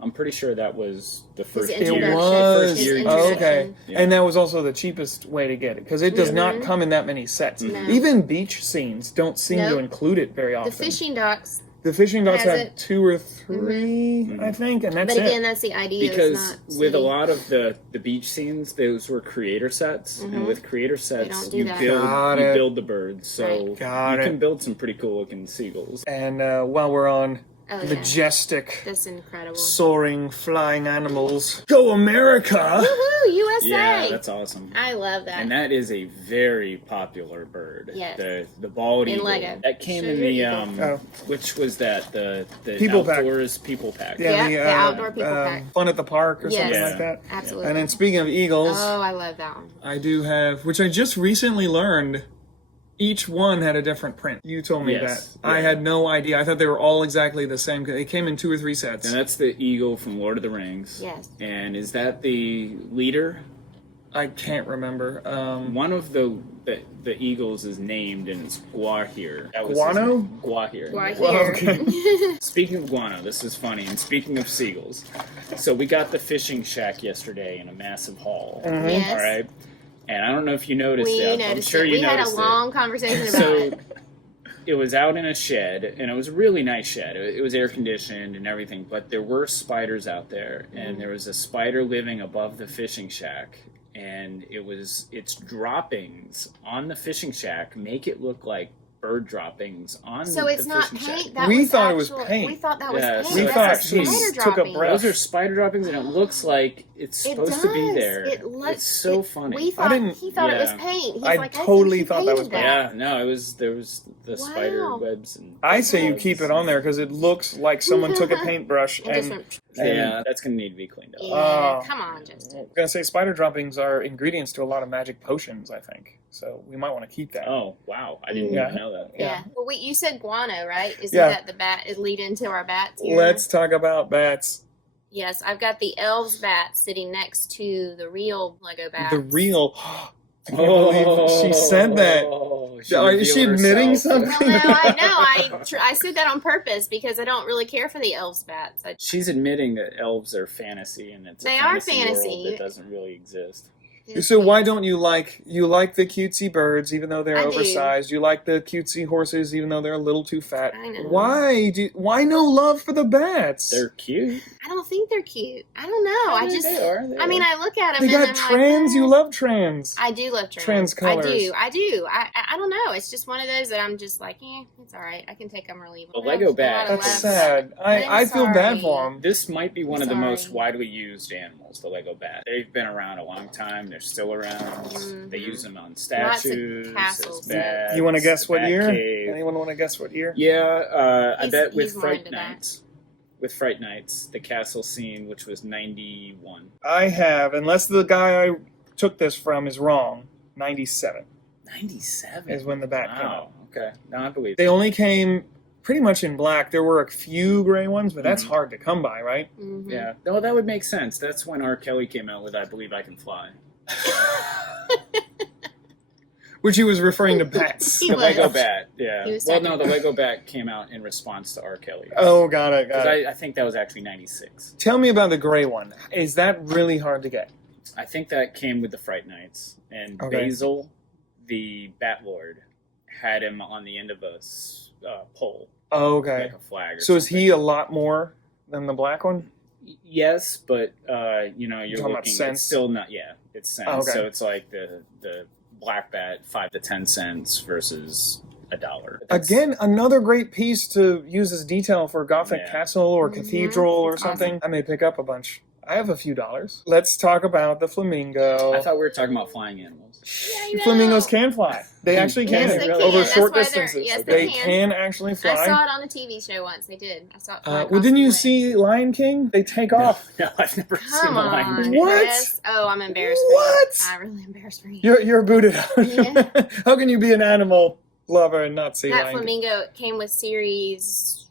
I'm pretty sure that was the first His year. It introduction. was. First year. Oh, okay. introduction. Yeah. And that was also the cheapest way to get it, because it does not come in that many sets. No. Even beach scenes don't seem to Nope. include it very often. The fishing docks. The fishing docks has have it. 2 or 3, I think, and that's But again, it. that's the idea. Because it's not with a city. lot of the beach scenes, those were creator sets, and with creator sets, don't do you that. Got you it. build the birds, so Right. Got you it. can build some pretty cool looking seagulls. And while we're on Oh, yeah. majestic, That's incredible. soaring, flying animals, go America! Woohoo, USA! Yeah, that's awesome. I love that. And that is a very popular bird. Yes. The bald In eagle. Lego. That came Sugar in the eagle. which was that the People pack. outdoors people pack. Yeah, the outdoor people pack. Fun at the park or something Yes. like that. Absolutely. And then speaking of eagles, Oh, I love that one. I do have, which I just recently learned, each one had a different print. You told me Yes. that. I Yeah. had no idea. I thought they were all exactly the same. They came in 2 or 3 sets. And that's the eagle from Lord of the Rings. Yes. And is that the leader? I can't remember. One of the eagles is named, and it's Guahir. That was Guano? his name. Guahir. Why Yeah. Well, here? okay. Speaking of guano, this is funny. And speaking of seagulls, so we got the fishing shack yesterday in a massive haul. Yes. All right. And I don't know if you noticed We it. noticed I'm sure it. you We had a noticed long conversation it. about So it. it was out in a shed, and it was a really nice shed. It was air conditioned and everything, but there were spiders out there, and there was a spider living above the fishing shack, and its droppings on the fishing shack make it look like bird droppings on So the it's not fishing paint. shack. That We was thot it was actual- paint. We thought that was Yeah, paint. so We it's thought That's she a spider took a dropping. breath. Those are spider droppings, and it looks like it's It supposed to be does. there. It looks- It's so funny. We thought didn't- he thought it was yeah. paint. He's I like, totally I think thought he that was painted Yeah, no, there was the spider Wow. webs and I say you keep it on there because it looks like someone took a paintbrush And just and. went, yeah, that's gonna need to be cleaned up. yeah, Oh. come on, Justin. I'm gonna say spider droppings are ingredients to a lot of magic potions, I think. So we might want to keep that. Oh wow, I didn't Yeah. even know that. Yeah. Well, you said guano, right? Is Yeah. that the bat? Is lead into our bats here? Let's talk about bats. Yes, I've got the elves bat sitting next to the real Lego bats. The real. I can't believe she said that. Is she revealed admitting herself. something? Well, no, I know. I said that on purpose because I don't really care for the elves bats. She's admitting that elves are fantasy, and it's They a are fantasy fantasy. world that doesn't really exist. So why don't you like the cutesy birds even though they're I do. oversized? You like the cutesy horses even though they're a little too fat. I know. Why no love for the bats? They're cute. I don't think they're cute. I don't know. I just. They are. I mean, I look at them. They and got I'm trans. Like, You love trans. I do love trans. Trans colors. I do. I don't know. It's just one of those that I'm just like, it's all right. I can take them or leave them. The Lego bat. That's Love sad. I'm I feel bad sorry. for them. This might be one of the Sorry. most widely used animals, the Lego bat. They've been around a long time. They're still around. Mhm. They use them on Lots of statues. castles. As bats, You want to guess what bat year? cave. Anyone want to guess what year? Yeah, I He's- bet with he's more Fright into that. Nights. With Fright Nights, the castle scene, which was 91. I have, unless the guy I took this from is wrong. 97 97 is when the bat came out. Wow. Okay. No, I believe. They only came pretty much in black. There were a few gray ones, but that's Mhm. hard to come by, right? Mhm. Yeah. No, that would make sense. That's when R. Kelly came out with "I Believe I Can Fly." Which he was referring to bats. He The was. Lego bat. Yeah. He was Well, talking no, the about- Lego bat came out in response to R. Kelly. Oh, got it, got 'Cause it. I think that was actually 96. Tell me about the gray one. Is that really hard to get? I think that came with the Fright Nights. And Okay. Basil, the Bat Lord, had him on the end of a pole, Oh, okay. like a flag. Or So is something. he a lot more than the black one? Yes, but you're talking about looking. cents? It's still not. Yeah, it's cents. Oh, okay. So it's like the black bat 5 to 10 cents versus $1. Again, another great piece to use as detail for Gothic Yeah. castle or cathedral or something. I may pick up a bunch. I have a few dollars. Let's talk about the flamingo. I thought we were talking about flying animals. Yeah, Flamingos can fly. They actually can. Yes, they can. Over That's short why distances. yes, they they can actually fly. I saw it on a TV show once. They did. I saw it. Fly Well, didn't you across the way. see Lion King? They take off. No, I've never seen Come the Lion King. on, What? Chris. Oh, I'm embarrassed What? for you. I'm really embarrassed for you. You're booted out. Yeah. How can you be an animal lover and not see That Lion King? flamingo came with series.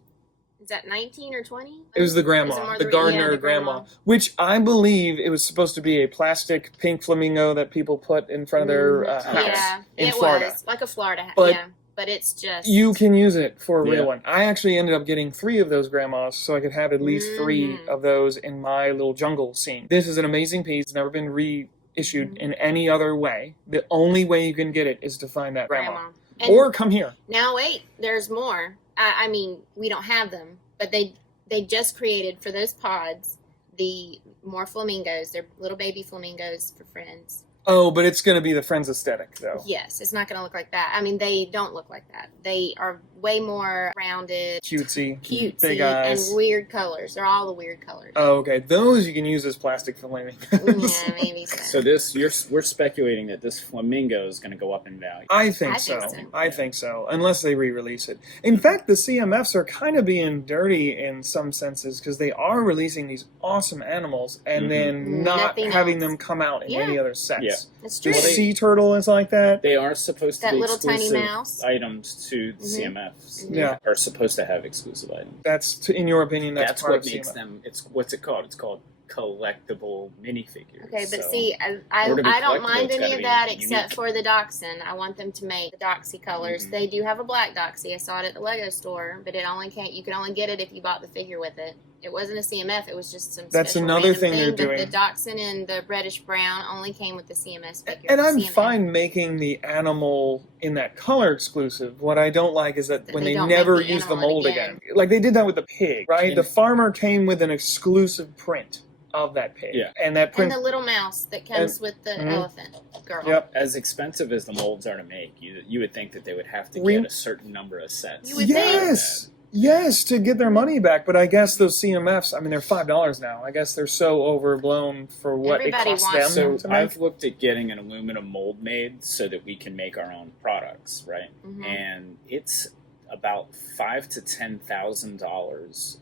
Is that 19 or 20? It was the Is it grandma, more the gardener the grandma, which I believe it was supposed to be a plastic pink flamingo that people put in front of their house Yeah, in it Florida. was like a Florida hat. But Yeah, but it's just You can use it for a real Yeah. one. I actually ended up getting 3 of those grandmas, so I could have at least 3 of those in my little jungle scene. This is an amazing piece. It's never been reissued in any other way. The only way you can get it is to find that grandma. And Or come here. now wait, there's more. I mean, we don't have them, but they just created for those pods the more flamingos. They're little baby flamingos for friends. Oh, but it's going to be the Friends aesthetic, though. Yes, it's not going to look like that. I mean, they don't look like that. They are way more rounded, Cutesy. cutesy, Big eyes. and weird colors. They're all the weird colors. Oh, okay. Those you can use as plastic flamingos. Yeah, maybe so. So we're speculating that this flamingo is going to go up in value. I think I so. think so. I think so. Unless they re-release it. In fact, the CMFs are kind of being dirty in some senses because they are releasing these awesome animals and then not Nothing having else. them come out in Yeah. any other sets. Yeah. That's The true. sea turtle is like that. They are supposed to That be little tiny exclusive mouse. items to the CMFs. Yeah. Are supposed to have exclusive items. That's, in your opinion, that's part what of makes CMF. them. What's it called? It's called collectible minifigures. Okay, but So, see, in I order to be don't collectible, mind it's any gotta of be that unique. except for the dachshund. I want them to make the doxy colors. They do have a black doxy. I saw it at the Lego store, but it only you could only get it if you bought the figure with it. It wasn't a CMF. It was just some. That's special another random thing they're but doing. The dachshund and the reddish brown only came with the CMS figure. And I'm CMF. fine making the animal in that color exclusive. What I don't like is that when they they don't never make the use the animal mold again. again. Like they did that with the pig, right? And- The farmer came with an exclusive print of that pig. Yeah. And that And print. the little mouse that comes with the elephant girl. Yep. As expensive as the molds are to make, you would think that they would have to We- get a certain number of sets. You would Yes. Yes, to get their money back. But I guess those CMFs, I mean, they're $5 now. I guess they're so overblown for what Everybody it costs wants them So to make. I've looked at getting an aluminum mold made so that we can make our own products, right? And it's about $5,000 to $10,000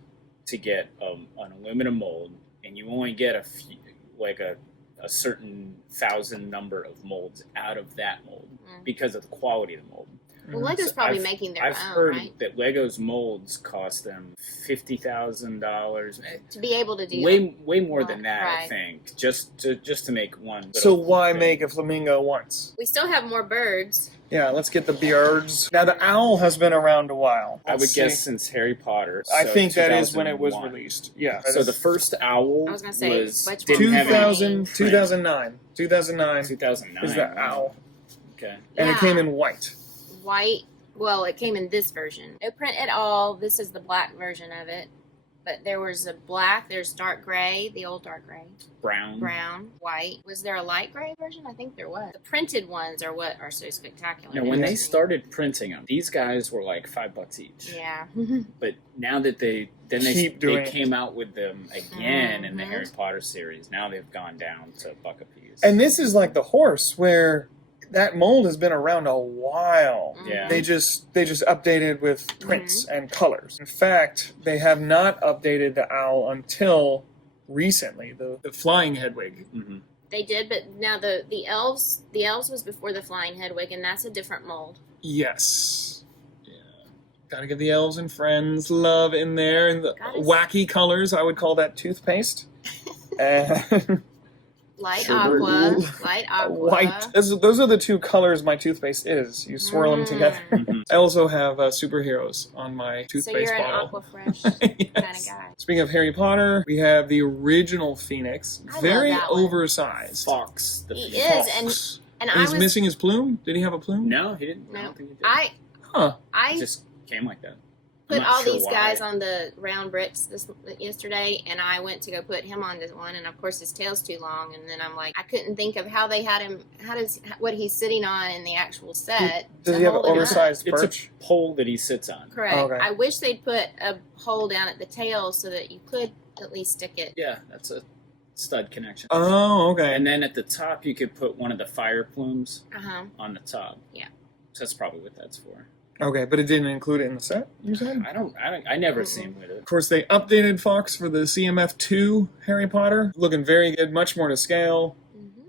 to get an aluminum mold, and you only get a few, like a certain thousand number of molds out of that mold because of the quality of the mold. Well, Lego's probably I've- making their I've own, heard right? that Lego's molds cost them $50,000. To be able to do Way more than that, I Right. think, just to make one. So little why thing. make a flamingo once? We still have more birds. Yeah, let's get the beards. Now, the owl has been around a while. I would Let's guess see. since Harry Potter. I so think that is when it was 2001. released. Yeah. So the first owl I was gonna say, was which didn't one? have any 2000, print. 2009. 2009 2009 is the owl. Okay. And it Yeah. came in white. White. Well, it came in this version. No print at all. This is the black version of it. But there was a black, there's dark gray, the old dark gray, Brown. white. Was there a light gray version? I think there was. The printed ones are what are so spectacular. Now, when they started printing them, these guys were like $5 each. Yeah. But now that they Keep doing they it. came out with them again in the Harry Potter series, now they've gone down to $1 a piece. And this is like the horse, where that mold has been around a while. Yeah. They just updated with prints and colors. In fact, they have not updated the owl until recently, the flying Hedwig. Mhm. They did, but now the elves was before the flying Hedwig, and that's a different mold. Yes. Yeah. Gotta give the elves and friends love in there. And the Gotta- wacky colors, I would call that toothpaste. And Light Sugar. aqua, light aqua. white. Those are the two colors my toothpaste is. You swirl them together. Mhm. I also have superheroes on my So toothpaste you're an bottle. aqua fresh kind of Yes. guy. Speaking of Harry Potter, we have the original Phoenix, I love very that one. oversized. Fox. The He Phoenix. is, and And I he's was missing his plume. Did he have a plume? No, he didn't. I No. don't think he did. Huh. It just came like that. put not all sure these why. guys on the round bricks yesterday, and I went to go put him on this one, and of course his tail's too long, and then I'm like, I couldn't think of how they had him, what he's sitting on in the actual set. Does to he have an hold him up. oversized It's perch? a pole that he sits on. Correct. Okay. I wish they'd put a hole down at the tail so that you could at least stick it. Yeah, that's a stud connection. Oh, okay. And then at the top, you could put one of the fire plumes on the top. Yeah. So that's probably what that's for. Okay, but it didn't include it in the set, you said? I never see him with it. Of course, they updated Fox for the CMF2 Harry Potter. Looking very good, much more to scale. Mm-hmm.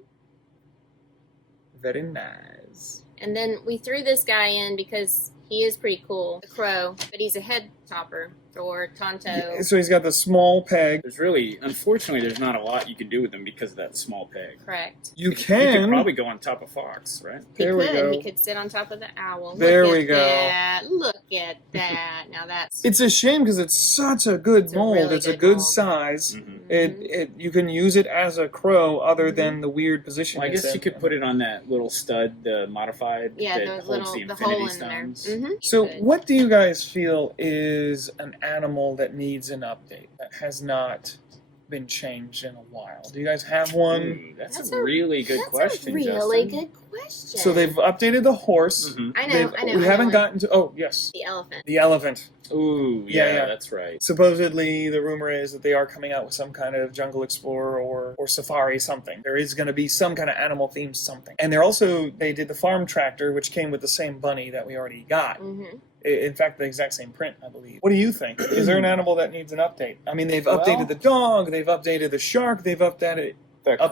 Very nice. And then we threw this guy in because he is pretty cool, a crow, but he's a head topper or tonto. So he's got the small peg. Unfortunately, there's not a lot you can do with him because of that small peg. Correct. You He could can. probably go on top of Fox, right? There we go. He could sit on top of the owl. There Look we at go. That. Look at that. Now that's... It's a shame because it's such a good It's a mold. really It's a good good mold. size. Mm-hmm. It you can use it as a crow, other than the weird position. Well, I it's guess in. you could put it on that little stud, the modified, Yeah, that those holds little, the the hole infinity in there. stones. Mm-hmm. So, what do you guys feel is an animal that needs an update that has not been changed in a while? Do you guys have one? Ooh, that's a really good question, That's a really Justin. good question. So they've updated the horse. Mhm. I know. We haven't I know. gotten to. Oh yes, The elephant. the elephant. Ooh, Yeah, yeah. that's right. Supposedly, the rumor is that they are coming out with some kind of jungle explorer or safari something. There is going to be some kind of animal themed something. And they did the farm tractor, which came with the same bunny that we already got. Mm-hmm. In fact, the exact same print, I believe. What do you think? Is there an animal that needs an update? I mean, they've updated the dog, they've updated the shark, they've updated...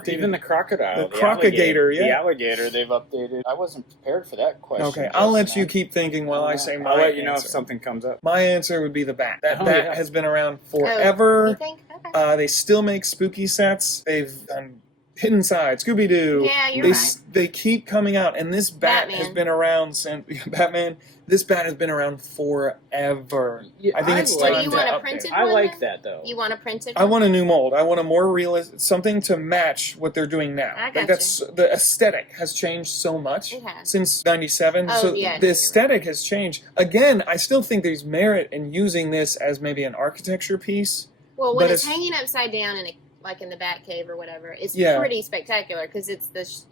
Even the crocodile, The crocagator, yeah. The alligator, they've updated. I wasn't prepared for that question. Okay, I'll let Justin. you keep thinking while I say my I'll let you know if answer. something comes up. My answer would be the bat. That Oh, bat yeah. has been around You forever. think? Okay. They still make spooky sets. They've done Hidden Side, Scooby-Doo. Yeah, you're right. They keep coming out, and this bat Batman. has been around since... Batman, this bat has been around forever. Yeah, I think it's So time you to want a update. printed I one? like then? that, though. You want a printed I one? want a new mold. I want a more realistic, something to match what they're doing now. I Like got that's the aesthetic has changed so much It has. since '97. Oh, so yeah, the you're aesthetic has changed. Again, I still think there's merit in using this as maybe an architecture piece. Well, when but it's it's- hanging upside down in like in the bat cave or whatever, it's Yeah. pretty spectacular because it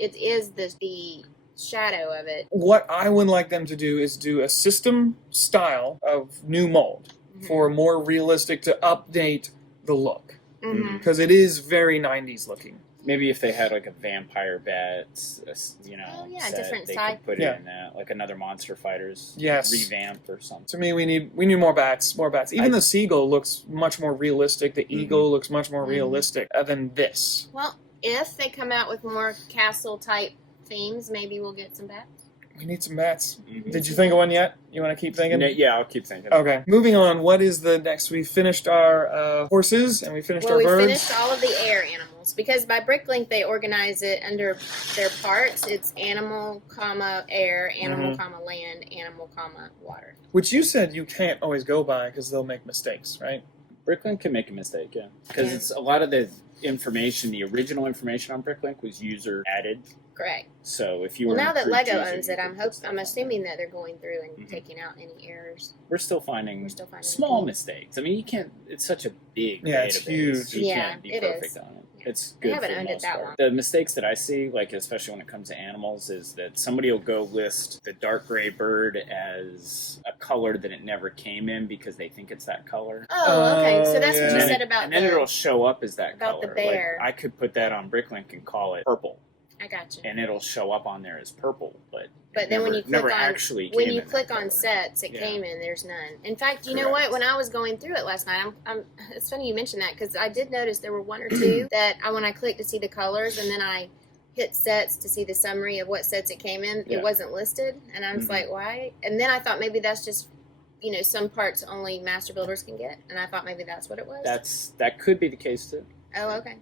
is the shadow of it. What I would like them to do is do a system style of new mold for more realistic to update the look Mm-hmm. because it is very '90s looking. Maybe if they had like a vampire bat, Oh, yeah, set, different they side. could put Yeah. it in that, like another Monster Fighters Yes. revamp or something. To me, we need more bats, more bats. Even the seagull looks much more realistic. The eagle looks much more realistic than this. Well, if they come out with more castle type themes, maybe we'll get some bats. We need some bats. Mhm. Did you think of one yet? You want to keep thinking? Yeah, I'll keep thinking. Okay. Moving on. What is the next? We finished our horses and we finished Well, our we birds. finished all of the air animals because by Bricklink they organize it under their parts. It's animal, comma air, animal, comma land, animal, comma water. Which you said you can't always go by because they'll make mistakes, right? Bricklink can make a mistake, yeah, because Yeah. it's a lot of the information. The original information on Bricklink was user added. Correct. So if you Well, were now that an approved Lego user, owns you it, could put stuff I'm on assuming that they're going through and Mhm. taking out any errors. We're still finding finding small them. mistakes. I mean, you can't. It's such a big Yeah, database. it's huge. You Yeah, can't be it perfect is. on it. Yeah. It's They good haven't for the owned it most that part. long. The mistakes that I see, like especially when it comes to animals, is that somebody will go list the dark gray bird as a color that it never came in because they think it's that color. Oh, okay. So that's yeah. what And you then said it- about and then it'll show up as that about the color. bear. Like, I could put that on Bricklink and call it purple, I got you. and it'll show up on there as purple. But But then when you click never on actually when came you in that click on color. sets, it Yeah. came in. There's none. In fact, you know Correct. what? When I was going through it last night, it's funny you mentioned that because I did notice there were one or two that when I clicked to see the colors and then I hit sets to see the summary of what sets it came in, Yeah. it wasn't listed, and I was Mhm. like, why? And then I thought maybe that's just some parts only master builders can get, and I thought maybe that's what it was. That could be the case too. Oh, okay.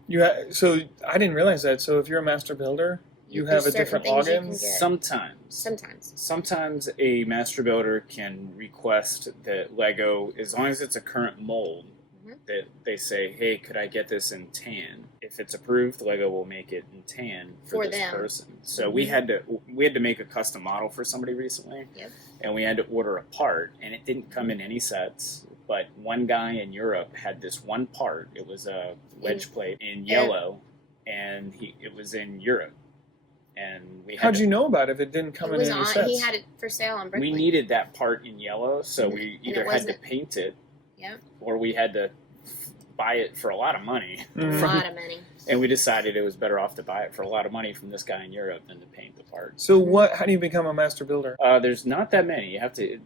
So I didn't realize that. So if you're a master builder, you have There's a different certain things you login. can get. Sometimes. Sometimes a master builder can request that Lego, as long as it's a current mold, Mhm. that they say, hey, could I get this in tan? if it's approved, Lego will make it in tan for this them. person. So we had to make a custom model for somebody recently, and we had to order a part, and it didn't come in any sets. But one guy in Europe had this one part. It was a wedge plate in yellow, and it was in Europe. And we had How'd you know about it if it didn't come in any sets? He had it for sale on Bricklink. We needed that part in yellow, so we either had to paint it, or we had to buy it for a lot of money. A lot of money. And we decided it was better off to buy it for a lot of money from this guy in Europe than to paint the part. So how do you become a master builder? There's not that many. You have to.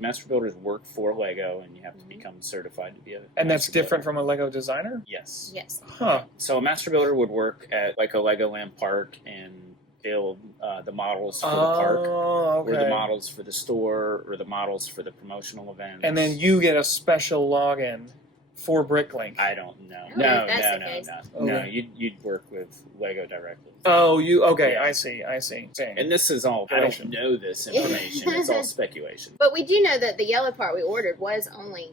Master builders work for Lego, and you have to become certified to be a. And that's different from a Lego designer? Yes. Yes. Huh. So a master builder would work at like a Legoland park and build the models for the park, or the models for the store, or the models for the promotional events. And then you get a special login for Bricklink. I don't know. No, No. You'd work with Lego directly. Oh, I see. Dang. And this is all, I don't know this information. It's all speculation. But we do know that the yellow part we ordered was only,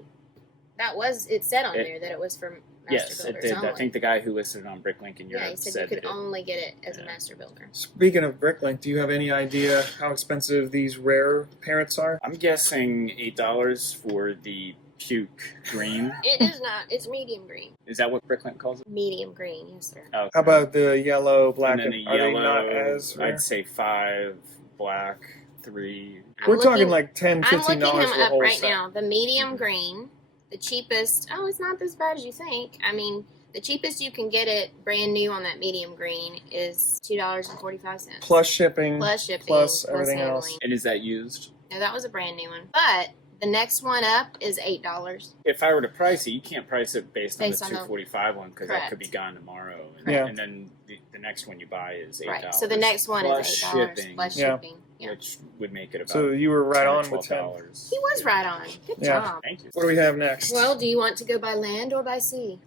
it said on there that it was for master builders. It did. Only. I think the guy who listed it on Bricklink in Europe he said you could only get it as a master builder. Speaking of Bricklink, do you have any idea how expensive these rare parrots are? I'm guessing $8 for the puke green. It is not. It's medium green. Is that what Bricklink calls it? Medium green, yes, sir. Oh, How about the yellow, black, and then the are yellow, they not as rare? I'd say 5, black 3. We're talking like $10, $15 I'm looking for him a up whole right set. now. The medium green, the cheapest. Oh, it's not as bad as you think. I mean, the cheapest you can get it brand new on that medium green is $2.45. Plus shipping. Plus everything handling. else. And is that used? No, that was a brand new one. But the next one up is $8. If I were to price it, you can't price it based on the Based on $2.45 one because that Correct. could be gone tomorrow. And, Yeah. and then the next one you buy is $8. Right. So the next one plus is $8 shipping, plus Yeah. shipping. Yeah. which would make it about So you were right $10 or on with 10. $12. He was right on. Good Yeah. job. Thank you. What do we have next? Well, do you want to go by land or by sea?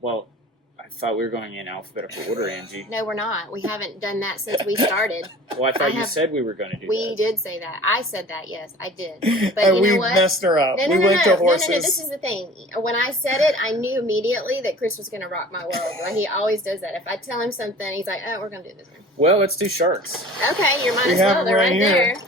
Well, I thought we were going in alphabetical order, Angie. No, we're not. We haven't done that since we started. Well, I thought you said we were going to do We that. did say that. I said that, yes, I did. But you we know what? messed her up. No, we went to horses. No, this is the thing. When I said it, I knew immediately that Chris was going to rock my world. Like he always does that. If I tell him something, he's like, "Oh, we're going to do this one." Well, let's do sharks. Okay, you might We as have well. them They're right right here. there.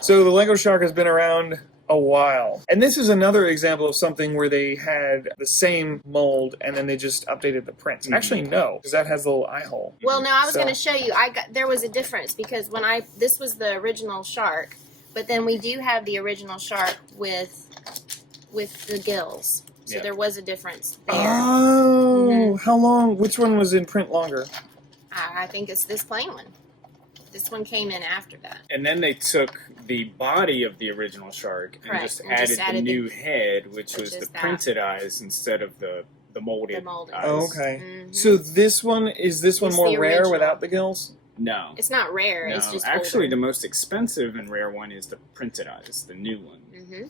So the Lego shark has been around a while. And this is another example of something where they had the same mold and then they just updated the prints. Actually, no, because that has the little eye hole. Well, no, I was So- going to show you. There was a difference because this was the original shark, but then we do have the original shark with the gills. So there was a difference there. Oh, how long? Which one was in print longer? I think it's this plain one. This one came in after that. And then they took the body of the original shark and Correct. just And just added the added new head, which was is the that. printed eyes instead of the molded, The molded. eyes. Oh, okay. Mhm. So this one, is this one It's more the rare original. without the gills? No. It's not rare. No, It's just actually, older. the most expensive and rare one is the printed eyes, the new one.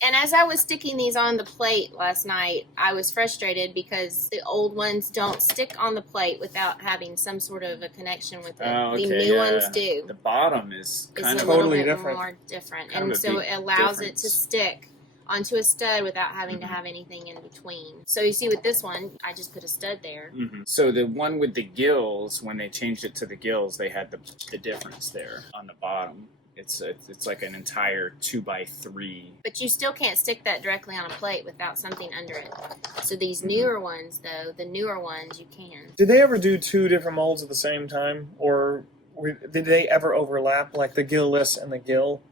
And as I was sticking these on the plate last night, I was frustrated because the old ones don't stick on the plate without having some sort of a connection with it. Oh, The okay, new yeah. ones do. The bottom is It's kind a of little Totally bit different. more different. Kind And of a so big it allows it difference. to stick onto a stud without having to have anything in between. So you see with this one, I just put a stud there. So the one with the gills, when they changed it to the gills, they had the difference there on the bottom. It's like an entire 2x3. But you still can't stick that directly on a plate without something under it. So these newer ones, though, the newer ones, you can. Did they ever do two different molds at the same time? Or did they ever overlap, like the gill-less and the gill?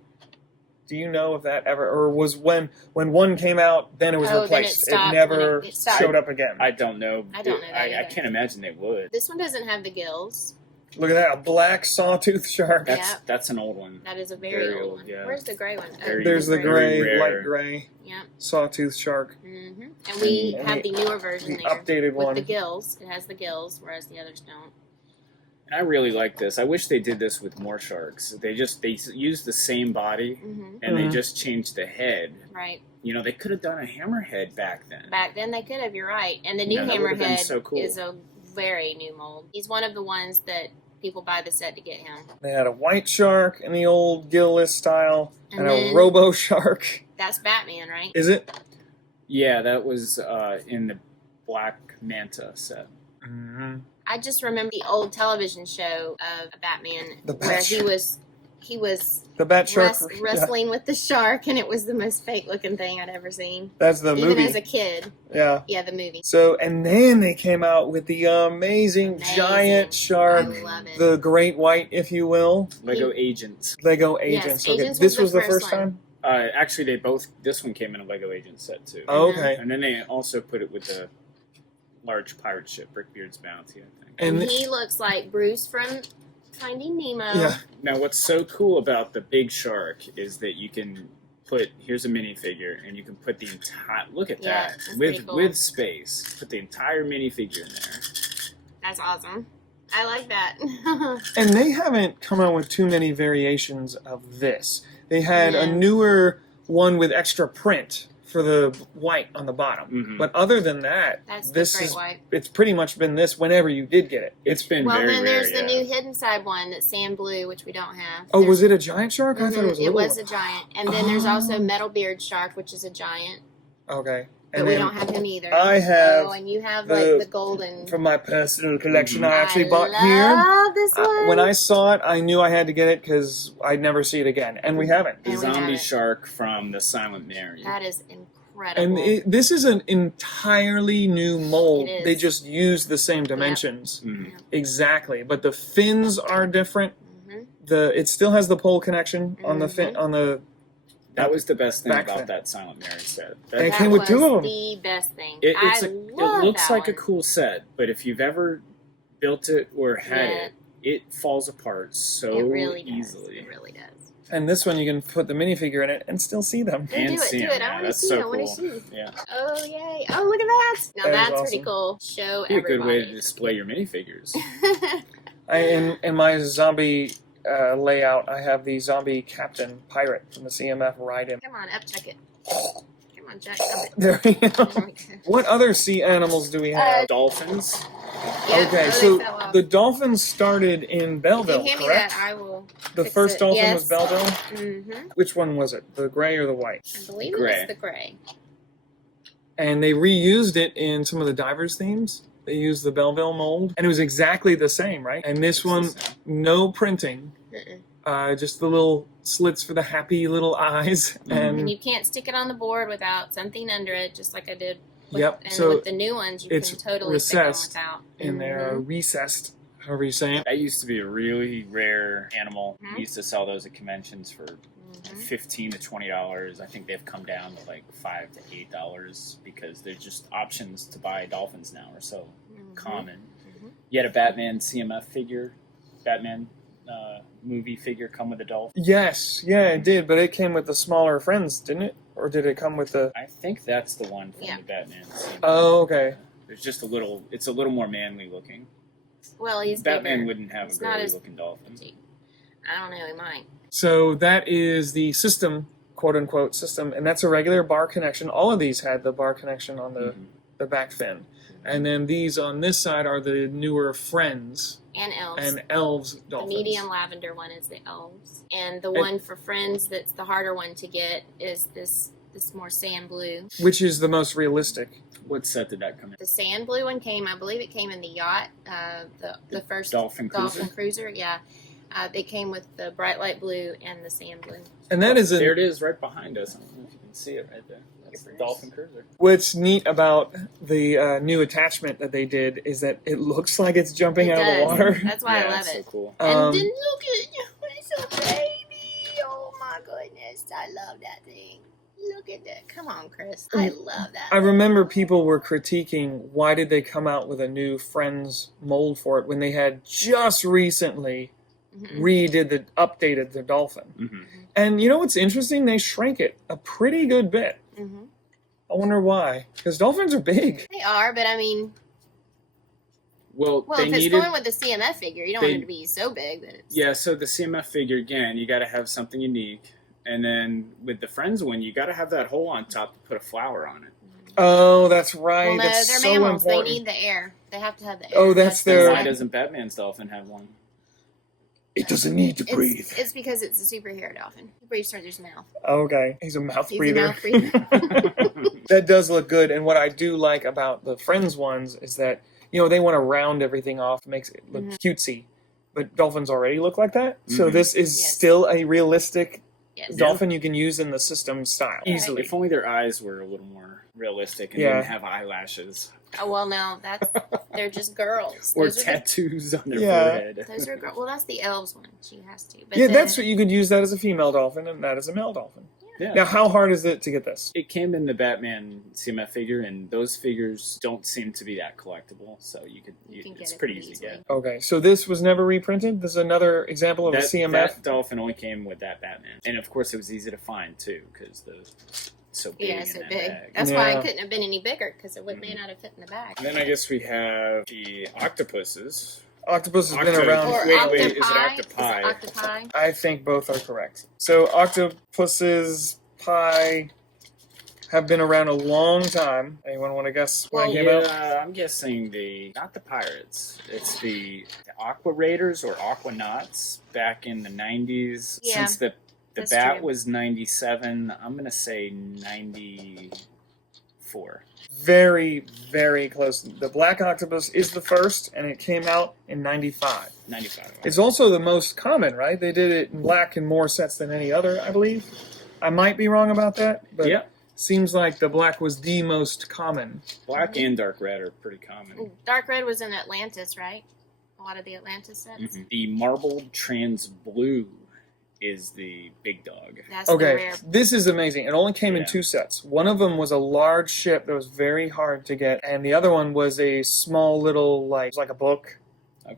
Do you know if that ever, or was when one came out, then it was Oh, then it replaced? stopped Never when it stopped. showed up again. I don't know. I don't know that I either. can't imagine they would. This one doesn't have the gills. Look at that, a black sawtooth shark. Yeah. That's an old one. That is a very, Very old old, one. yeah. Where's the gray one? Very- There's the Very gray, rare. light gray Yep. sawtooth shark. And we And have the- the newer version the there. updated with one. the gills. It has the gills, whereas the others don't. And I really like this. I wish they did this with more sharks. They used the same body and they Mhm. just changed the head. Right. You know, they could have done a hammerhead back then. Back then they could have, you're right. And the new Yeah, that would have been hammerhead so cool. is a very new mold. He's one of the ones that people buy the set to get him. They had a white shark in the old gill-less style, and a then- robo shark. That's Batman, right? Is it? Yeah, that was in the Black Manta set. Mm-hmm. I just remember the old television show of Batman The where Bat he was The Bat Shark. wrestling with the shark, and it was the most fake looking thing I'd ever seen. That's the Even movie. as a kid. Yeah. Yeah, the movie. So, and then they came out with the amazing giant shark, I love it. the great white, if you will. Lego Agents. Lego Yes, Agents. Agents This was was the the first first time? Actually, this one came in a Lego Agents set too. Oh, okay. And then they also put it with the large pirate ship, Brickbeard's Bounty, I think. And he looks like Bruce from Finding Nemo. Yeah. Now, what's so cool about the big shark is that you can here's a minifigure, and you can put the entire, look at Yeah, that, that's pretty cool. with space, put the entire minifigure in there. That's awesome. I like that. And they haven't come out with too many variations of this. They had a Yeah. newer one with extra print for the white on the bottom. Mhm. But other than that, That's the this great is white. it's pretty much been this whenever you did get it. It's been Well, very then rare, there's the yeah. new hidden side one that's sand blue, which we don't have. Oh, was it a giant shark? I thought it Mhm, was a it little was one. a giant. And then there's also Oh. metal beard shark, which is a giant. Okay. But And we then don't have him either. I have Oh, and you have the- like the golden. from my personal collection Mhm. I actually bought love here. this one. When I saw it, I knew I had to get it because I'd never see it again. And we haven't. The And we have zombie it. shark from the Silent Mary. That is incredible. And this is an entirely new mold. It is. They just use the same dimensions. Mhm. Exactly. But the fins are different. Mhm. It still has the pole connection on the fin Mhm. on the That was the best thing Back about then. that Silent Mary set. And it That came with was two of 'em. The best thing. It love looks that like a one. cool set, but if you've ever built it or had Yeah. it falls apart so It really does. easily. It really does. and this one you can put the minifigure in it and still see them. Do And it, see do 'em, it. yeah, I want to that's see. so I want to cool. see. Yeah. Oh yay! Oh look at that! Now That is that's pretty awesome. cool. Show Be a good way to everybody. display your minifigures. In my zombie layout, I have the zombie captain pirate from the CMF ride him. Come on, up, check it. Come on, Jack. Up it. There we go. There we go. What other sea animals do we have? Dolphins. Yeah, Okay, oh, so they fell off. the dolphins started in If Belleville, you hand me correct? that, I will. The fix first it. dolphin Yes. was Belleville. Mm-hmm. Which one was it? The gray or the white? I believe Gray. it was the gray. And they reused it in some of the divers themes. They used the Belleville mold, and it was exactly the same, right? And this one, no printing, Mm-mm. just the little slits for the happy little eyes. And And you can't stick it on the board without something under it, just like I did. With, Yep, And so with the new ones, you it's can totally stick them recessed without. in there, recessed, however you say it. That used to be a really rare animal. Mhm. We used to sell those at conventions for Mhm. $15 to $20. I think they've come down to like $5 to $8 because they're just options to buy dolphins now are so Mhm. common. Mhm. You had a Batman CMF figure, Batman movie figure come with a dolphin. Yes, yeah, it did, but it came with the smaller friends, didn't it? Or did it come with the... I think that's the one from Yeah. the Batman CMF. Oh, okay. There's just it's a little more manly looking. Well, he's Batman bigger. wouldn't have It's a not girly as- looking dolphin. I don't know. He might. So that is the system, quote-unquote system, and that's a regular bar connection. All of these had the bar connection on the back fin. And then these on this side are the newer friends And elves. and elves The dolphins. medium lavender one is the elves, and the one for friends that's the harder one to get is this more sand blue. Which is the most realistic. What set did that come in? The sand blue one came, I believe it came in the yacht, the first Dolphin Cruiser? Cruiser. Yeah, they came with the bright light blue and the sand blue. And that is There it is right behind us. I don't know if you can see it right there. That's the Yep. Dolphin Cruiser. what's neat about the new attachment that they did is that it looks like it's jumping It out of the does. water. That's why I Yeah, love it's so it. cool. And Um, then look at it's a baby. Oh my goodness, I love that thing. Look at that. Come on, Chris. I love that. I remember people were critiquing why did they come out with a new Friends mold for it when they had just recently Mhm. updated the dolphin. Mm-hmm. And you know what's interesting? They shrank it a pretty good bit. Mhm. I wonder why. Because dolphins are big. They are, but I mean, Well, well, they if it's needed. going with the CMF figure, you don't want it to be so big that it's. Yeah, so the CMF figure again, you got to have something unique, and then with the Friends one, you got to have that hole on top to put a flower on it. Oh, that's right. Well, no, that's they're so mammals. important. They need the air. They have to have the air. Oh, that's the their- Why sign. doesn't Batman's dolphin have one? It doesn't need to breathe. It's because it's a superhero dolphin. He breathes through his mouth. Okay, he's a mouth He's breather. a mouth breather. That does look good. And what I do like about the Friends ones is that, they want to round everything off, makes it look cutesy. But dolphins already look like that. So this is still a realistic dolphin you can use in the system style. Easily. If only their eyes were a little more realistic and didn't have eyelashes. Oh, well, no, they're just girls. Or tattoos on their forehead. Those are girls. Well, that's the elves one. She has to. But that's what you could use that as a female dolphin and that as a male dolphin. Yeah. Now, how hard is it to get this? It came in the Batman CMF figure, and those figures don't seem to be that collectible, so it's pretty easy to get. Okay, so this was never reprinted? This is another example of a CMF? That dolphin only came with that Batman. And, of course, it was easy to find, too, because so big in that bag. That's why it couldn't have been any bigger, because it may not have fit in the bag. And then I guess we have the Octopuses. Octopus has been around. Or wait, is it octopi? Is it octopi? I think both are correct. So octopuses, pie, have been around a long time. Anyone want to guess when it came out? I'm guessing not the pirates. It's the aqua raiders or aquanauts back in the 90s. Yeah, since the bat true. was 97, I'm going to say 94. Very, very close. The black octopus is the first, and it came out in 95. 95. It's also the most common, right? They did it in black in more sets than any other, I believe. I might be wrong about that, but seems like the black was the most common. Black and dark red are pretty common. Ooh, dark red was in Atlantis, right? A lot of the Atlantis sets. The marbled trans blue is the big dog. That's the rare. This is amazing. It only came in 2 sets. One of them was a large ship that was very hard to get, and the other one was a small little, like a book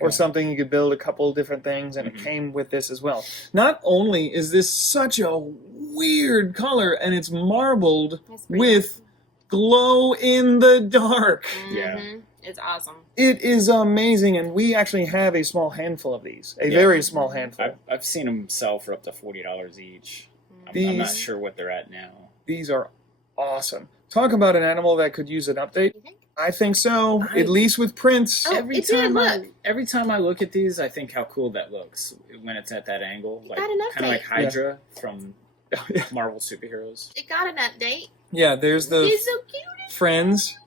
or something. You could build a couple different things, and it came with this as well. Not only is this such a weird color, and it's marbled with glow in the dark. Yeah. It's awesome. It is amazing, and we actually have a small handful of these. A very small handful. I've seen them sell for up to $40 each. I'm not sure what they're at now. These are awesome. Talk about an animal that could use an update. You think? I think so, at least with prints. Every time I look at these, I think how cool that looks when it's at that angle. Kind of like Hydra from Marvel superheroes. It got an update. Yeah, there's the He's so cute. Friends.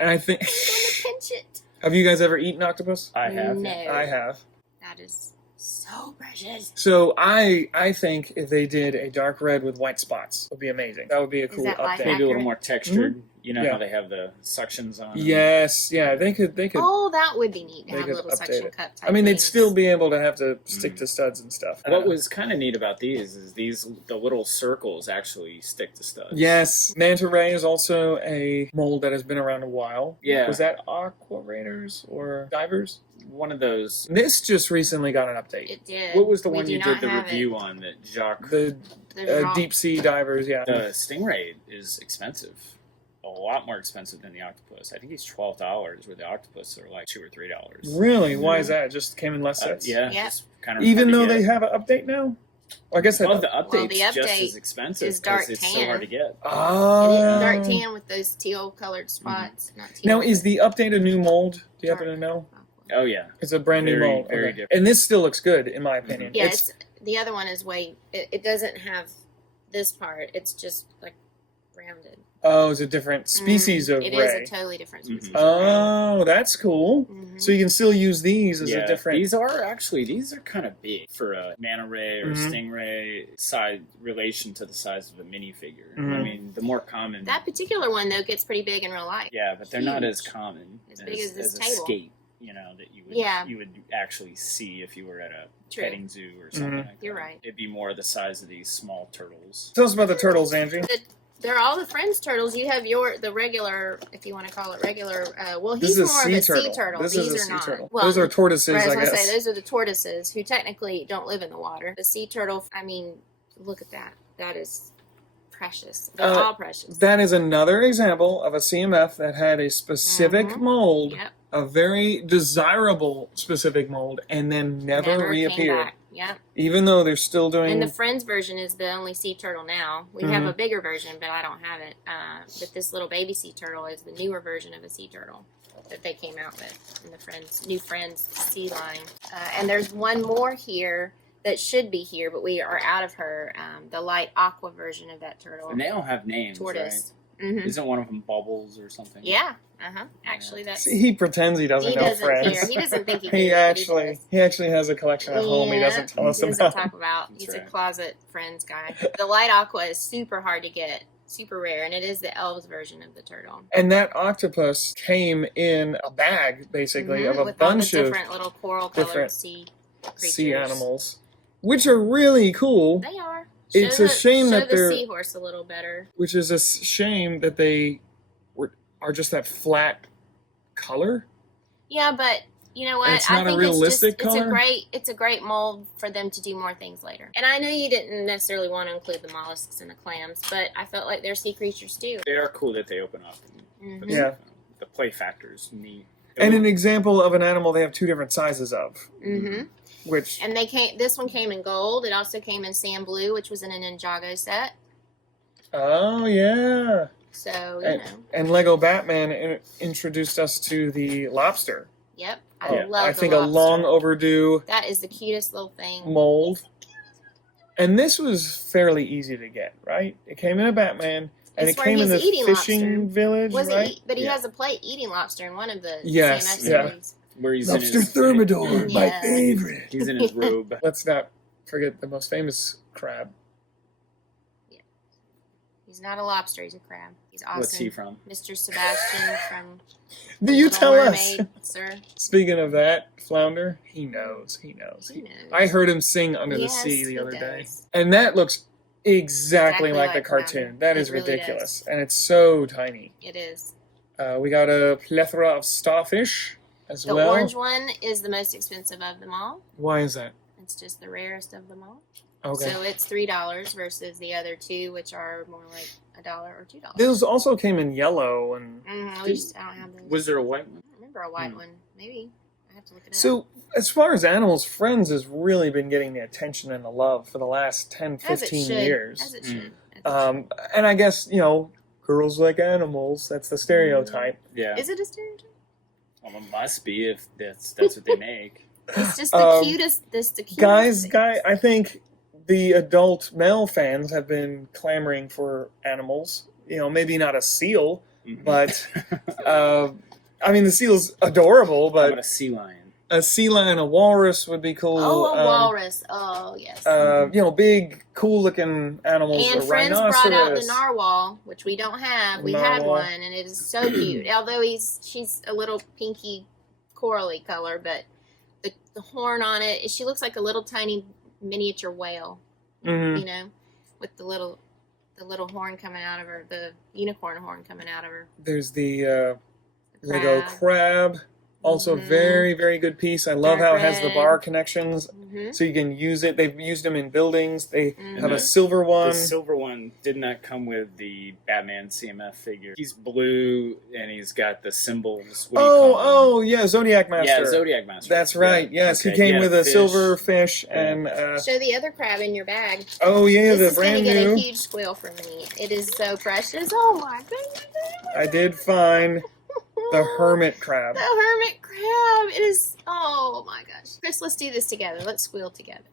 And I think... pinch it. Have you guys ever eaten octopus? I have. No. I have. That is so precious. So I think if they did a dark red with white spots, it would be amazing. That would be a cool update. Maybe a little more textured. You know how they have the suctions on them? Yes, they could. Oh, that would be neat to have little suction cup type they'd things. still be able to have to stick to studs and stuff. What was kind of neat about these is the little circles actually stick to studs. Yes, manta ray is also a mold that has been around a while. Yeah. Was that aqua raiders or divers? One of those. This just recently got an update. It did. What was the one you did the review on that Jacques? The deep sea divers, The stingray is expensive. A lot more expensive than the octopus. I think he's $12, where the octopus are like $2 or $3. Really? Why is that? It just came in less sets? Just kind of even though they have an update now? I guess the update's just as expensive because it's so hard to get. Oh. Dark tan with those teal colored spots. Not teal. Now, is the update a new mold? Do you happen to know? Oh, yeah. It's a brand new mold. Very different. And this still looks good, in my opinion. Yeah, the other one is it doesn't have this part. It's just like rounded. Oh, it's a different species of ray. It is a totally different species. Oh, that's cool. So you can still use these as a different... These are kind of big for a manta ray or stingray size relation to the size of a minifigure. I mean, the more common... That particular one, though, gets pretty big in real life. Yeah, but they're not as common as big as this a table. skate, that you would actually see if you were at a petting zoo or something like that. You're right. It'd be more the size of these small turtles. Tell us about the turtles, Angie. They're all the Friends turtles. You have the regular, if you want to call it regular. He's more of a sea turtle. This These is a are sea not. turtle. Well, those are tortoises, I guess. Say, those are the tortoises who technically don't live in the water. The sea turtle, I mean, look at that. That is precious. They're all precious. That is another example of a CMF that had a specific mold, a very desirable specific mold, and then never reappeared. Yep. Even though they're still doing... And the Friends version is the only sea turtle now. We have a bigger version, but I don't have it. But this little baby sea turtle is the newer version of a sea turtle. that they came out with in the New Friends sea line. And there's one more here that should be here, but we are out of her. The light aqua version of that turtle. And they all have names, Tortoise. right? Mm-hmm. Isn't one of them Bubbles or something? Yeah. Actually, that's. See, he pretends he doesn't He know doesn't friends. care. He doesn't think he he can. actually has a collection at home. He doesn't tell us He doesn't about. talk about. That's He's right. a closet friends guy. The light aqua is super hard to get, super rare, and it is the elves version of the turtle. And that octopus came in a bag, basically, of a with all the bunch of different little coral colored different sea creatures. sea animals, which are really cool. They are. It's a shame that show they're. the seahorse a little better. Which is a shame that they are just that flat color. Yeah, but you know what? It's not I think a realistic it's color. It's a great mold for them to do more things later. And I know you didn't necessarily want to include the mollusks and the clams, but I felt like they're sea creatures too. They are cool that they open up. And Mhm. Yeah. The play factor's neat. And an example of an animal they have two different sizes of. Mm-hmm. Which And this one came in gold. It also came in sand blue, which was in an Ninjago set. oh yeah. So And Lego Batman introduced us to the lobster. Yep, Yeah. love. I the think lobster. a long overdue That is the cutest little thing. mold. And this was fairly easy to get, right? It came in a Batman, and It's it where came in he's the eating fishing lobster. village, Was right? it? But he Yeah. has a plate eating lobster in one of the Yes, CMS yeah. series. Where he's Lobster in his, Thermidor, my Yes. favorite. He's in his robe. Let's not forget the most famous crab. He's not a lobster. He's a crab. He's awesome. What's he from? Mr. Sebastian from Do you Little tell Mermaid, us? sir. Speaking of that, Flounder, he knows. He knows. He knows. I heard him sing Under the Yes, Sea the he other day. does. And that looks exactly Exactly like the like cartoon. Flounder. That It is really ridiculous. And it's so tiny. It is. We got a plethora of starfish as The well. orange one is the most expensive of them all. Why is that? It's just the rarest of them all. Okay. So it's $3 versus the other two, which are more like $1 or $2. Those also came in yellow and I don't have those. Was there a white one? I don't remember a white one. Maybe. I have to look it up. so as far as animals, Friends has really been getting the attention and the love for the last 10, As it 15 should. years. As it should. As it And I guess, girls like animals, that's the stereotype. Yeah. should. Is it a stereotype? Well, it must be if that's what they make. It's just the cutest. This the cutest. I think the adult male fans have been clamoring for animals. Maybe not a seal, Mhm. but the seal's adorable. How But about a sea lion? a sea lion, a walrus would be cool. Oh, a walrus. Oh, yes. Big, cool-looking animals. And a Friends rhinoceros. brought out the narwhal, which we don't have. We had Narwhal. one, and it is so cute. Although she's a little pinky, corally color, but the horn on it, she looks like a little tiny miniature whale. Mhm. With the little horn coming out of her, the unicorn horn coming out of her. There's the The Lego crab. Also, Mhm. very, very good piece. I love Dark how it has the red. bar connections, Mhm. so you can use it. They've used them in buildings. They have a Mhm. silver one. The silver one did not come with the Batman CMF figure. He's blue and he's got the symbols. What do you call them? Yeah, Zodiac Master. Yeah, Zodiac Master. That's right. Yeah. Yes, Okay, he came yeah, with a fish. silver fish Yeah. and Show the other crab in your bag. the This is brand gonna get new. a huge squeal from me. It is so precious. Oh my goodness. I did find the hermit crab. The hermit crab. It is. Oh my gosh. Chris, let's do this together. Let's squeal together.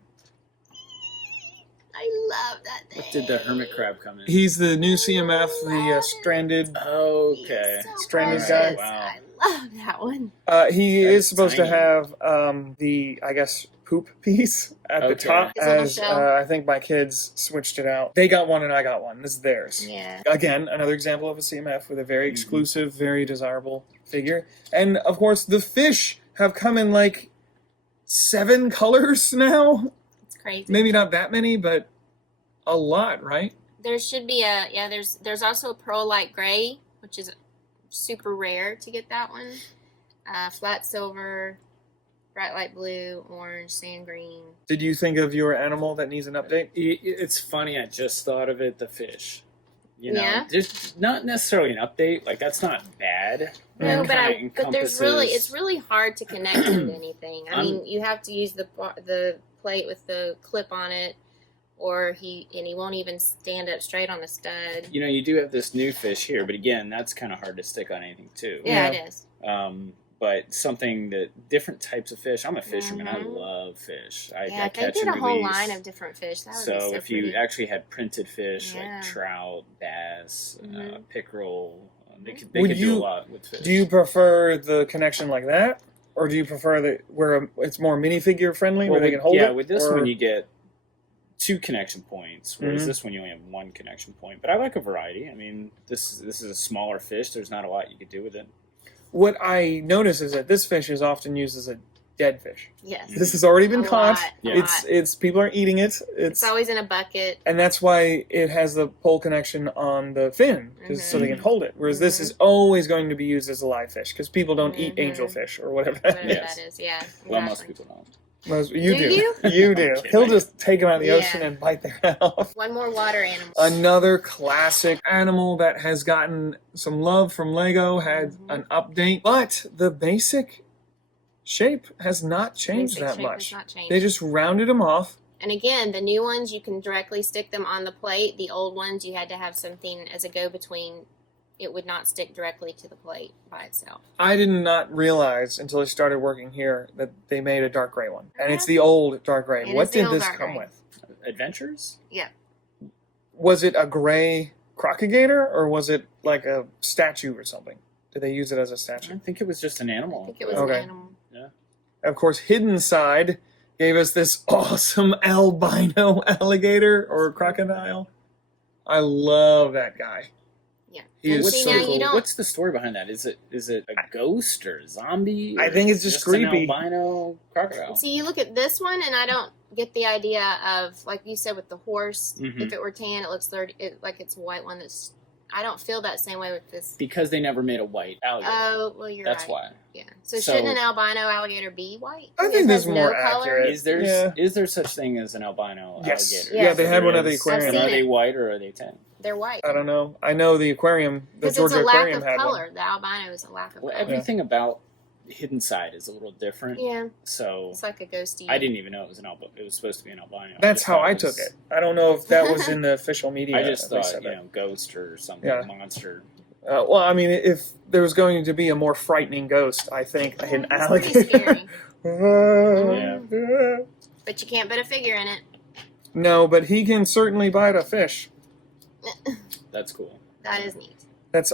I love that thing. What did the hermit crab come in? He's the new CMF, the stranded. Okay. He's so Stranded precious. guy. Wow. I love that one. He That's is supposed to tiny. have the poop piece at the Okay. top, His little as shell. I think my kids switched it out. They got one and I got one. This is theirs. Yeah. Again, another example of a CMF with a very Mhm. exclusive, very desirable figure. And of course, the fish have come in like 7 colors now. It's crazy. Maybe not that many, but a lot, right? There should be there's also a pearl light gray, which is super rare to get that one. Flat silver, bright light blue, orange, sand green. Did you think of your animal that needs an update? It's funny. I just thought of it. The fish. Yeah. There's not necessarily an update. Like that's not bad. No, Mm. but it's really hard to connect it to anything. I mean, you have to use the plate with the clip on it, or he won't even stand up straight on a stud. You do have this new fish here, but again, that's kind of hard to stick on anything too. Yeah, Yeah. it is. But something that different types of fish. I'm a fisherman. I love fish. I They catch did and a whole release. line of different fish. That would So be so if pretty. you actually had printed fish Yeah. like trout, bass, pickerel, they could Would do you- a lot with fish. Do you prefer the connection like that, or do you prefer where it's more minifigure friendly, where they can hold it? Yeah, with this or- one you get 2 connection points, whereas Mhm. this one you only have 1 connection point. But I like a variety. I mean, this is a smaller fish. There's not a lot you could do with it. What I notice is that this fish is often used as a dead fish. Yes. This has already been A caught. lot, a It's people are eating it. It's always in a bucket. And that's why it has the pole connection on the fin, so they can hold it. Whereas this is always going to be used as a live fish, because people don't eat angelfish or whatever that Whatever is. Yes. that is, yeah. Well, most exactly. people don't. You Do do. you? You do. Okay, He'll thank just take them out of the Yeah. ocean and bite their head off. One more water animal. Another classic animal that has gotten some love from Lego had an update, but the basic shape has not changed Basic that shape has much. not changed. They just rounded them off. And again, the new ones, you can directly stick them on the plate. The old ones, you had to have something as a go-between. It would not stick directly to the plate by itself. I did not realize until I started working here that they made a dark gray one. And it's the old dark gray. It What is the did old this dark come gray. with? Adventures? Yeah. Was it a gray crocodile or was it like a statue or something? Did they use it as a I statue? think it was just an I animal. think it was Okay. an animal. Of course, Hidden Side gave us this awesome albino alligator or crocodile. I love that guy. Yeah. He And is see, so now cool. you don't. What's the story behind that? Is it a ghost or a zombie? I or think it's just creepy. an albino crocodile. See, you look at this one, and I don't get the idea of, like you said, with the horse. Mhm. If it were tan, it looks like it's a white one. That's. I don't feel that same way with this. Because they never made a white alligator. Oh, well, you're That's right. why. Yeah. So, So- shouldn't an albino alligator be white? I It think has this is more no color? accurate. Is there such thing as an albino Yes. alligator? Yeah, they Yes. had one at the There is. aquarium. I've And seen are they it. white or are they tan? They're white. I don't know. I know the aquarium, the Because it's Georgia a lack Aquarium of had color. one. The albino is a lack of Well, color. everything about Hidden Side is a little different. Yeah, So it's like a ghosty. I didn't even know it was an albino. It was supposed to be an albino. That's just how thought I was- took it. I don't know if that was in the official media. I just they thought, said that. ghost or something, Yeah. monster. Well, I mean, if there was going to be a more frightening ghost, I think an It's pretty alligator. scary. But you can't put a figure in it. No, but he can certainly bite a fish. That's cool. That is neat. That's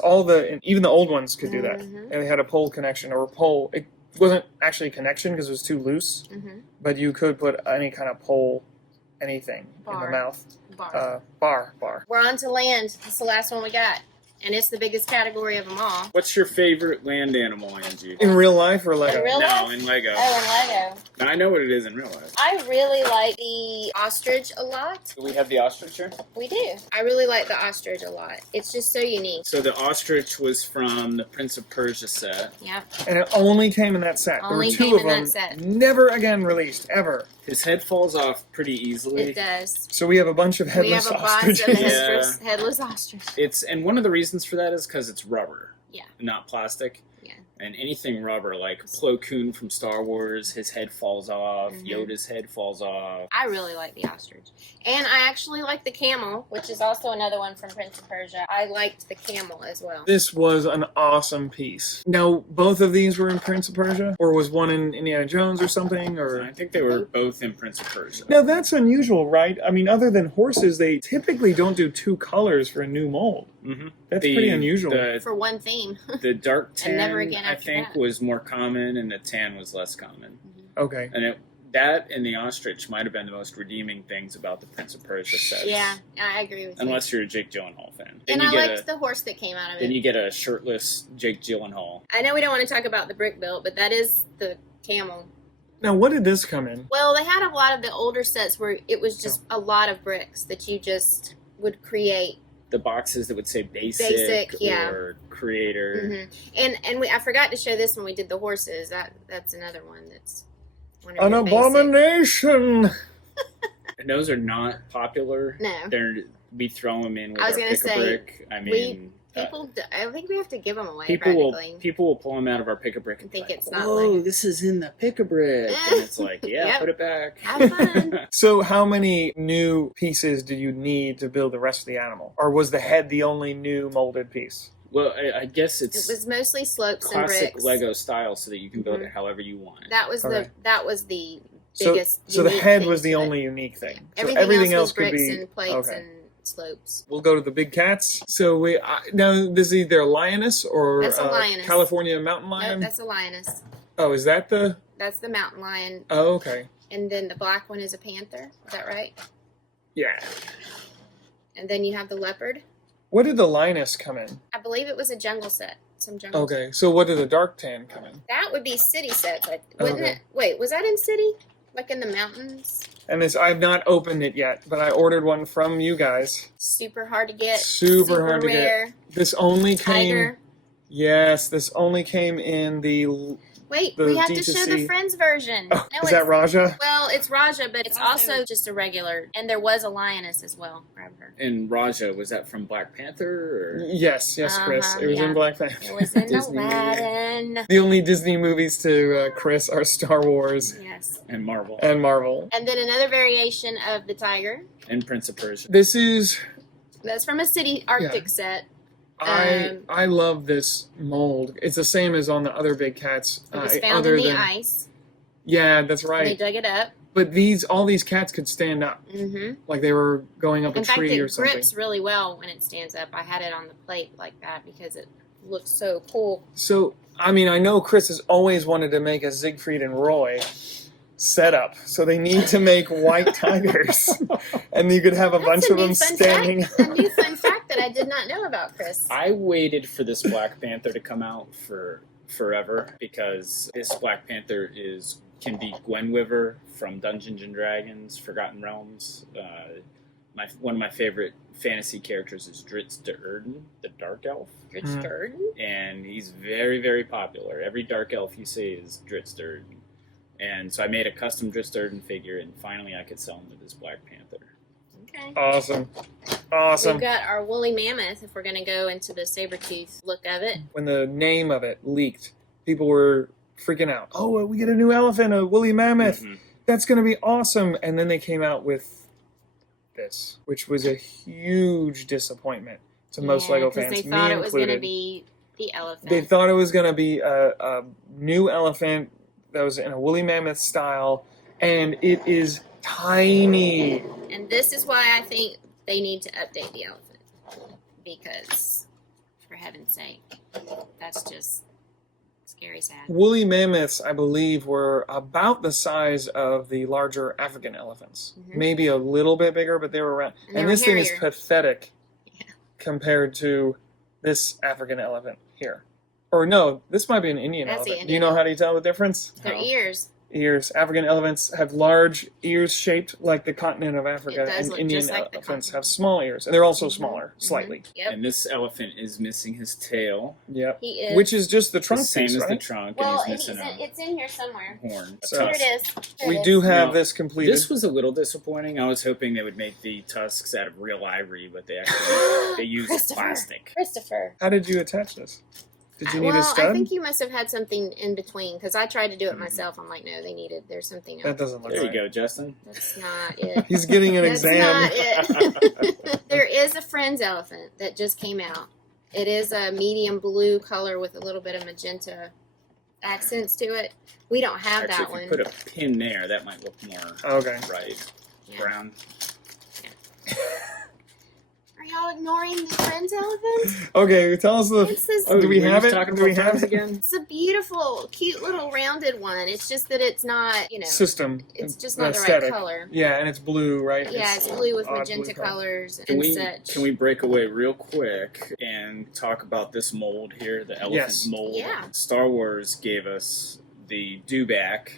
even the old ones could do that. Mhm. And they had a pole connection or a pole. It wasn't actually a connection because it was too loose, Mm-hmm. but you could put any kind of pole, anything in the Bar. mouth. Bar. Bar. We're on to land. It's the last one we got. And it's the biggest category of them all. What's your favorite land animal, Angie? In real life or Lego? In real No, life? in Lego. Oh, and Lego. Now, I know what it is in real life. I really like the ostrich a lot. Do we have the ostrich here? We do. I really like the ostrich a lot. It's just so unique. So the ostrich was from the Prince of Persia set. Yep. And it only came in that set. Only there came were two in of that them. set. Never again released, ever. His head falls off pretty easily. It does. So we have a bunch of We headless have a bunch ostriches. of Yeah. headless ostrich. And one of the reasons for that is because it's rubber. Yeah. Not plastic. Yeah. And anything rubber, like Plo Koon from Star Wars, his head falls off. Mhm. Yoda's head falls off. I really like the ostrich. And I actually like the camel, which is also another one from Prince of Persia. I liked the camel as well. This was an awesome piece. Now, both of these were in Prince of Persia? Or was one in Indiana Jones or something? Or I think they were both in Prince of Persia. Now, that's unusual, right? I mean, other than horses, they typically don't do two colors for a new mold. Mm-hmm. That's pretty unusual. For one theme. The dark tan, And never again I after think, that. was more common, and the tan was less common. Okay. And that and the ostrich might have been the most redeeming things about the Prince of Persia sets. Yeah, I agree with you. Unless you're a Jake Gyllenhaal fan. And you I get liked the horse that came out of then it. you get a shirtless Jake Gyllenhaal. I know we don't want to talk about the brick built, but that is the camel. Now, what did this come in? Well, they had a lot of the older sets where it was just a lot of bricks that you just would create. The boxes that would say basic, Basic, yeah. or creator. And I forgot to show this when we did the horses. That's another one that's one of An your basic. abomination! And those are not popular. No. We throw them in with I was our gonna say, pick-a-brick. I mean, I think we have to give them away. people will practically. pull them out of our pick-a-brick and think be like, it's not whoa, like- this is in the pick-a-brick. And it's like, yeah, Yep. put it back. Have fun. So, how many new pieces did you need to build the rest of the animal? Or was the head the only new molded piece? Well, I guess It it's was mostly slopes and classic bricks. Lego style, so that you can build it however you want. That was Okay. the So, biggest. so the unique head thing was the to it. only unique thing. Yeah. So Everything else could was bricks be and plates okay. and slopes. We'll go to the big cats. So now this is either a lioness or That's a lioness. California mountain No, lion. that's a lioness. Oh, is that the? That's the mountain lion. Oh, okay. And then the black one is a panther. Is that right? Yeah. And then you have the leopard. What did the lioness come in? I believe it was a jungle set. Some jungle. Okay, so what did the dark tan come in? That would be city sets, wouldn't Okay. it? Wait, was that in city? Like in the mountains? And this, I've not opened it yet, but I ordered one from you guys. Super hard to get. Super hard to get. rare. This only came. Tiger. Yes, this only came in the. Wait, The we have to show the D2C. Friends version. Oh, is that Raja? Well, it's Raja, but it's also- also just a regular. And there was a lioness as well. Grab her. And Raja, was that from Black Panther? Or? Yes, Chris. It was yeah. in Black Panther. It was in Disney movie. Aladdin. The only Disney movies to Chris are Star Wars Yes. And Marvel. and Marvel. And then another variation of the tiger. And Prince of Persia. This is. That's from a city Arctic set. I love this mold. It's the same as on the other big cats. It was found other in the than, ice. Yeah, that's They right. dug it up. But all these cats could stand up, Mm-hmm. like they were going up In a fact, tree or it something. grips really well when it stands up. I had it on the plate like that because it looks so cool. So, I mean, I know Chris has always wanted to make a Siegfried and Roy setup, so they need to make white tigers, and you could have a bunch of them standing. A new fun fact that I did not know about, Chris. I waited for this Black Panther to come out for forever because this Black Panther can be Gwenwiver from Dungeons and Dragons, Forgotten Realms. One of my favorite fantasy characters is Dritz de Erden, the Dark Elf, Rich Mhm. Durden? and he's very, very popular. Every Dark Elf you see is Dritz de Erden. And so I made a custom Dritz de Erden figure, and finally I could sell him to this Black Panther. Okay. Awesome. We've got our woolly mammoth if we're going to go into the saber-tooth look of it. When the name of it leaked, people were freaking out. Oh, we get a new elephant, a woolly mammoth. Mhm. That's going to be awesome. And then they came out with this, which was a huge disappointment to most Lego fans, Because they me thought it was going to included. be the elephant. They thought it was going to be a new elephant that was in a woolly mammoth style, and it is tiny. And this is why I think they need to update the elephant. Because, for heaven's sake, that's just scary sad. Woolly mammoths, I believe, were about the size of the larger African elephants. Mhm. Maybe a little bit bigger, but they were around. And they And were this thing is hairier. pathetic Yeah. compared to this African elephant here. Or no, this might be an Indian That's the elephant. Do you know Indian how to tell the difference? Their How? ears. Ears. African elephants have large ears shaped like the continent of Africa, It does and look Indian just like the elephants continent. have small ears, and they're also Mhm. smaller, Mhm. slightly. Yep. And this elephant is missing his tail, Yep. He is. Which is just the trunk the same piece, as the right? trunk, well, and he's missing it's in here somewhere. a horn. A So- Here tusk. it is. Here We it do is. have Now, this completed. This was a little disappointing. I was hoping they would make the tusks out of real ivory, but they actually they used Christopher. plastic. Christopher. How did you attach this? Did you need well, a stud? I think you must have had something in between because I tried to do it myself. I'm like, no, there's something else. That doesn't look There you right. go, Justin. That's not it. He's getting an That's exam. not it. There is a Friends elephant that just came out. It is a medium blue color with a little bit of magenta accents to it. We don't have Actually, that if you one. put a pin there, that might look more Okay. right. Yeah. Brown. Are y'all ignoring the Friends elephant? Okay, tell us the. It's this. do we we're have just it? Talking Do we about have friends it? again? It's a beautiful, cute little rounded one. It's just that it's not, System. it's just not the aesthetic. right color. Yeah, and it's blue, right? Yeah, it's blue with odd magenta blue color. colors Can and we such. can we break away real quick and talk about this mold here, the elephant Yes. mold? Yeah. Star Wars gave us the dewback,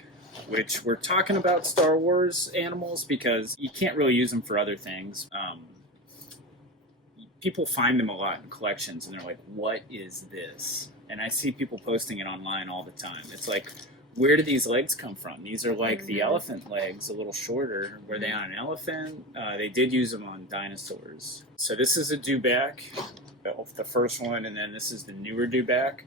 which we're talking about Star Wars animals because you can't really use them for other things. People find them a lot in collections, and they're like, "What is this?" And I see people posting it online all the time. It's like, where do these legs come from? These are like the Mhm. elephant legs, a little shorter. Were they on an elephant? They did use them on dinosaurs. So this is a dewback, the first one, and then this is the newer dewback,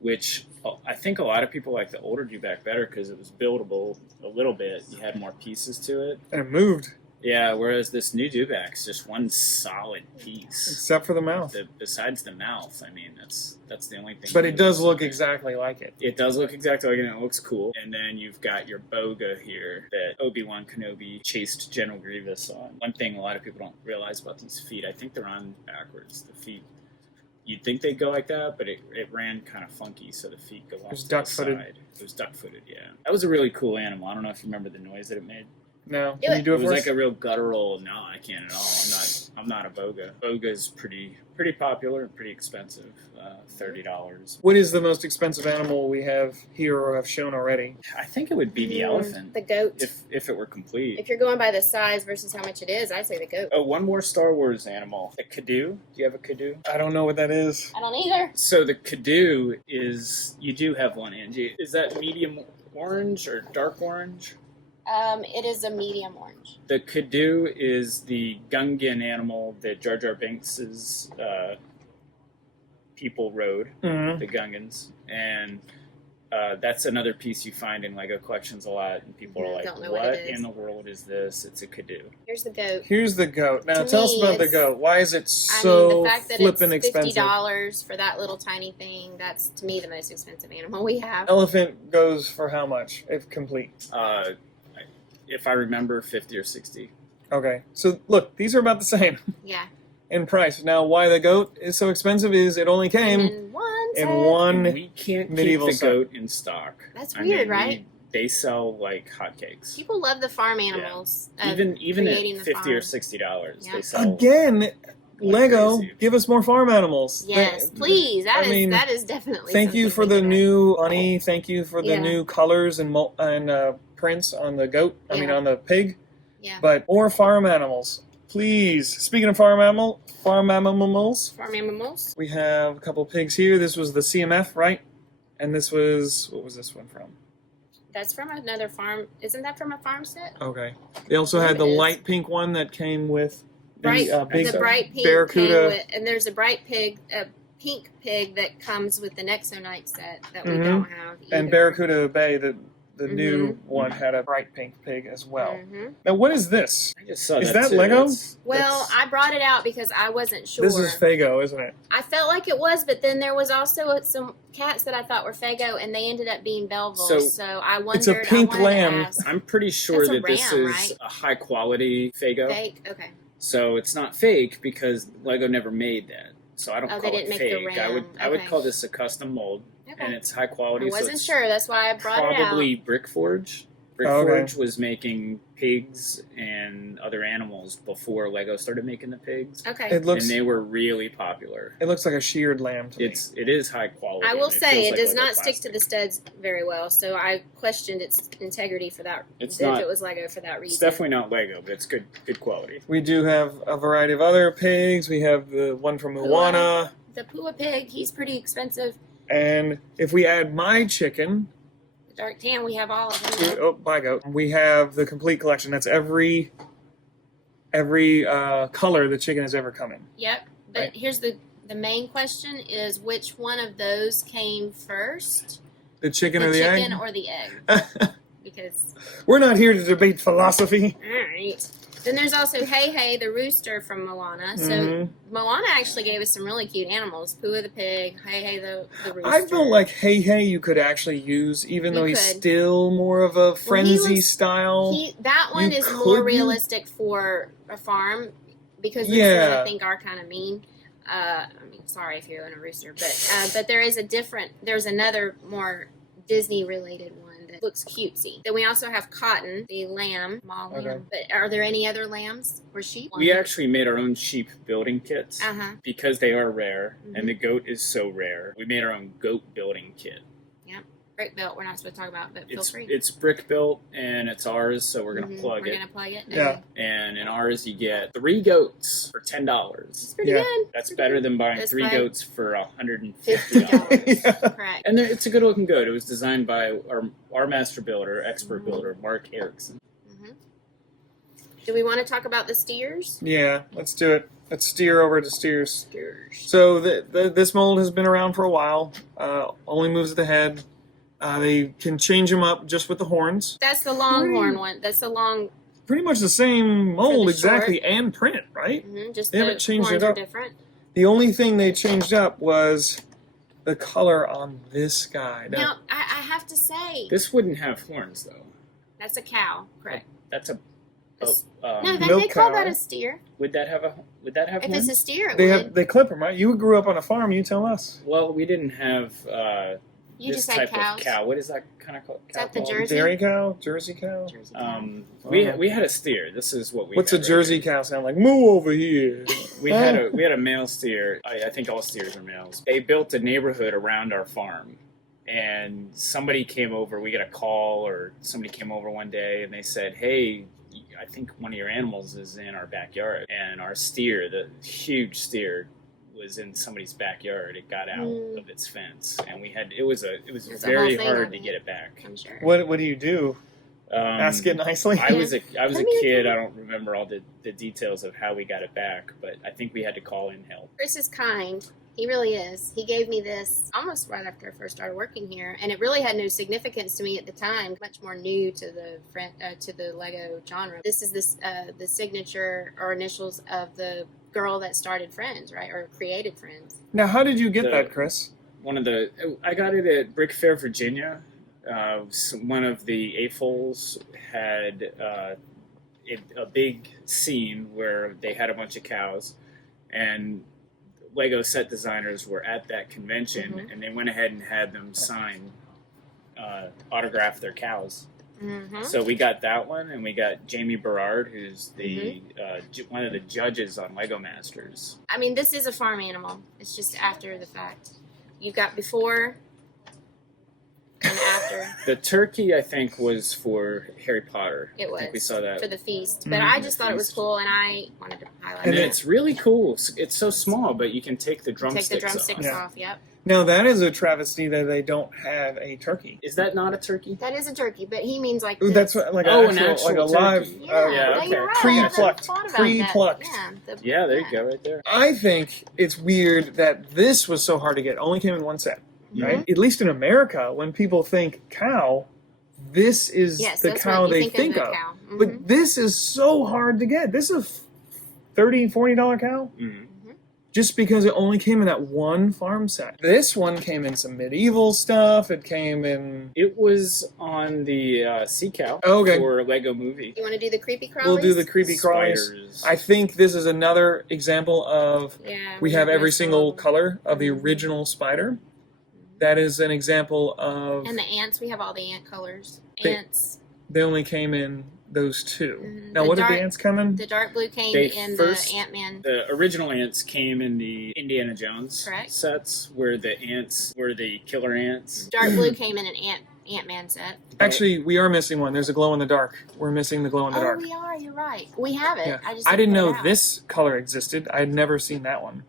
which I think a lot of people like the older dewback better because it was buildable a little bit. You had more pieces to it. And it moved. Yeah, whereas this new dewback's just one solid piece. Except for the mouth. Besides the mouth, I mean, that's the only thing. But it does look exactly like it. It does look exactly like it, and it looks cool. And then you've got your boga here that Obi-Wan Kenobi chased General Grievous on. One thing a lot of people don't realize about these feet, I think they're on backwards. The feet, you'd think they'd go like that, but it ran kind of funky, so the feet go off to the side. It was duck-footed, yeah. That was a really cool animal. I don't know if you remember the noise that it made. No, can you do it for us? It was like a real guttural. No, I can't at all. I'm not a boga. Boga's pretty popular and pretty expensive. $30. What is the most expensive animal we have here or have shown already? I think it would be the elephant. The goat. If it were complete. If you're going by the size versus how much it is, I'd say the goat. Oh, one more Star Wars animal. A Kadu. Do you have a Kadu? I don't know what that is. I don't either. So the Kadu is, you do have one, Angie. Is that medium orange or dark orange? It is a medium orange. The Kadu is the Gungan animal that Jar Jar Binks' people rode, the Gungans. And that's another piece you find in LEGO collections a lot, and people are like, what in the world is this? It's a Kadu. Here's the goat. Here's the goat. Now tell us about the goat. Why is it so the fact that flippin' it's expensive? $50 for that little tiny thing, that's, to me, the most expensive animal we have. Elephant goes for how much, if complete? If I remember, 50 or 60. Okay, so look, these are about the same. Yeah. In price. Now, why the goat is so expensive is it only came in one we can't medieval keep the goat in stock. That's weird, right? They sell like hotcakes. People love the farm animals. Yeah. Even at $50 or $60, they sell. Again, like Lego, crazy. Give us more farm animals. Yes, please. That is definitely. Thank you for the new bunny. Thank you for the new colors and prints on the goat. I mean, on the pig. Yeah. But more farm animals, please. Speaking of farm animals, we have a couple pigs here. This was the CMF, right? And this was, what was this one from? That's from another farm. Isn't that from a farm set? Okay. They also had the light pink one that came with big the bright pink barracuda. And there's a pink pig that comes with the Nexonite set that we don't have either. And Barracuda Bay, the new one, had a bright pink pig as well. Now, what is this? I just saw is that Lego? I brought it out because I wasn't sure. This is Fago, isn't it? I felt like it was, but then there was also some cats that I thought were Fago, and they ended up being Belleville. So I wondered. It's a pink lamb. I'm pretty sure that this is a high quality Fago. Fake? Okay. So it's not fake because Lego never made that. So I don't call it fake. The ram. I would call this a custom mold, and it's high quality. I wasn't sure. That's why I brought it out. Probably Brickforge. Brickforge was making pigs and other animals before Lego started making the pigs. Okay. And they were really popular. It looks like a sheared lamb to me. It is high quality. I will say it does Lego not stick to the studs very well, so I questioned its integrity for that. If it was Lego for that reason. It's definitely not Lego, but it's good quality. We do have a variety of other pigs. We have the one from Moana. The Pua pig, he's pretty expensive. And if we add my chicken, Dark tan, we have all of them. Oh, by goat. We have the complete collection. That's every color the chicken has ever come in. Yep. But here's the main question is which one of those came first? The chicken or the egg? The chicken or the egg. Because we're not here to debate philosophy. All right. Then there's also Hey Hey, the rooster from Moana. So Moana actually gave us some really cute animals. Pua the pig, Hey Hey the rooster. I feel like Hey Hey you could actually use, even though he's still more of a frenzy style. That one is more realistic for a farm because roosters I think are kind of mean. I mean, sorry if you're in a rooster, but there's another more Disney related one. Looks cutesy. Then we also have Cotton, the lamb, small lamb. But are there any other lambs or sheep? We actually made our own sheep building kits because they are rare, and the goat is so rare. We made our own goat building kit. Yep. Brick built, we're not supposed to talk about, but feel free. It's brick built, and it's ours, so we're going to plug it. We're going to plug it. Yeah. And in ours, you get 3 goats for $10. It's pretty good. That's better than buying 3 goats for $150. Correct. And it's a good looking goat. It was designed by our master builder, expert builder, Mark Erickson. Do we want to talk about the steers? Yeah, let's do it. Let's steer over to steers. So this mold has been around for a while. Only moves the head. They can change them up just with the horns. That's the longhorn one. That's the long pretty much the same mold the exactly and print, right? Just They haven't changed it horns are up. different. The only thing they changed up was the color on this guy. Now, I have to say, This wouldn't have horns, though. that's a cow, correct? That's a. No, they milk call cow. that a steer. Would that have If horns? it's a steer, it would. they clip them, right? You grew up on a farm. You tell us. Well, we didn't have You this just had type cows. of cow. What is that kind of cow? Is that the called? Jersey? Dairy cow, Jersey cow. Jersey cow. We had a steer. This is what we. What's had a Jersey cow sound like? Moo over here. We had a male steer. I think all steers are males. They built a neighborhood around our farm, and somebody came over. We got a call, or somebody came over one day, and they said, "Hey, I think one of your animals is in our backyard." And our steer, the huge steer, was in somebody's backyard. It got out of its fence, and it was There's a very whole thing hard on to it. get it back. I'm sure. What do you do? Ask it nicely. I was a Come kid. here. I don't remember all the details of how we got it back, but I think we had to call in help. Chris is kind. He really is. He gave me this almost right after I first started working here, and it really had no significance to me at the time. Much more new to the Lego genre. This is the signature or initials of the girl that started Friends, right, or created Friends. Now, how did you get that, Chris? I got it at Brick Fair, Virginia. One of the AFOLs had a big scene where they had a bunch of cows, and Lego set designers were at that convention, and they went ahead and had them sign, autograph their cows. So we got that one, and we got Jamie Berard, who's the one of the judges on Lego Masters. I mean, this is a farm animal. It's just after the fact. You've got before and after. The turkey, I think, was for Harry Potter. It was. I think we saw that. For the feast. But I just thought it was cool, and I wanted to highlight And it. it's really cool. It's so small, but you can take the drumsticks Take the drumsticks off. off, yep. Now, that is a travesty that they don't have a turkey. Is that not a turkey? That is a turkey, but he means like Ooh, this. that's what, like Oh, an an actual, like a actual live. turkey. Yeah, Yeah, no, okay. you're right. Pre-plucked. I never thought about Pre-plucked. that. Yeah, there you go, right there. I think it's weird that this was so hard to get. Only came in one set, right? At least in America, when people think cow, this is Yes, the that's cow what you they think a of. cow. But this is so hard to get. This is a $30, $40 cow. Just because it only came in that one farm set. This one came in some medieval stuff. It came in... It was on the Sea Cow Okay. for Lego Movie. You want to do the creepy crawlies? We'll do the creepy crawlies. Spiders. I think this is another example of... Yeah. We have every nice single little- color of the original spider. That is an example of... And the ants, we have all the ant colors. They- Ants. They only came in those two. Now, The what dark- did the ants come in? The dark blue came They in first- the Ant-Man. The original ants came in the Indiana Jones Correct. sets, where the ants were the killer ants. Dark blue came in an Ant-Man set. Actually, we are missing one. There's a glow in the dark. We're missing the glow in the Oh, dark. we are. You're right. We have it. Yeah. I I didn't put it know out. this color existed. I had never seen that one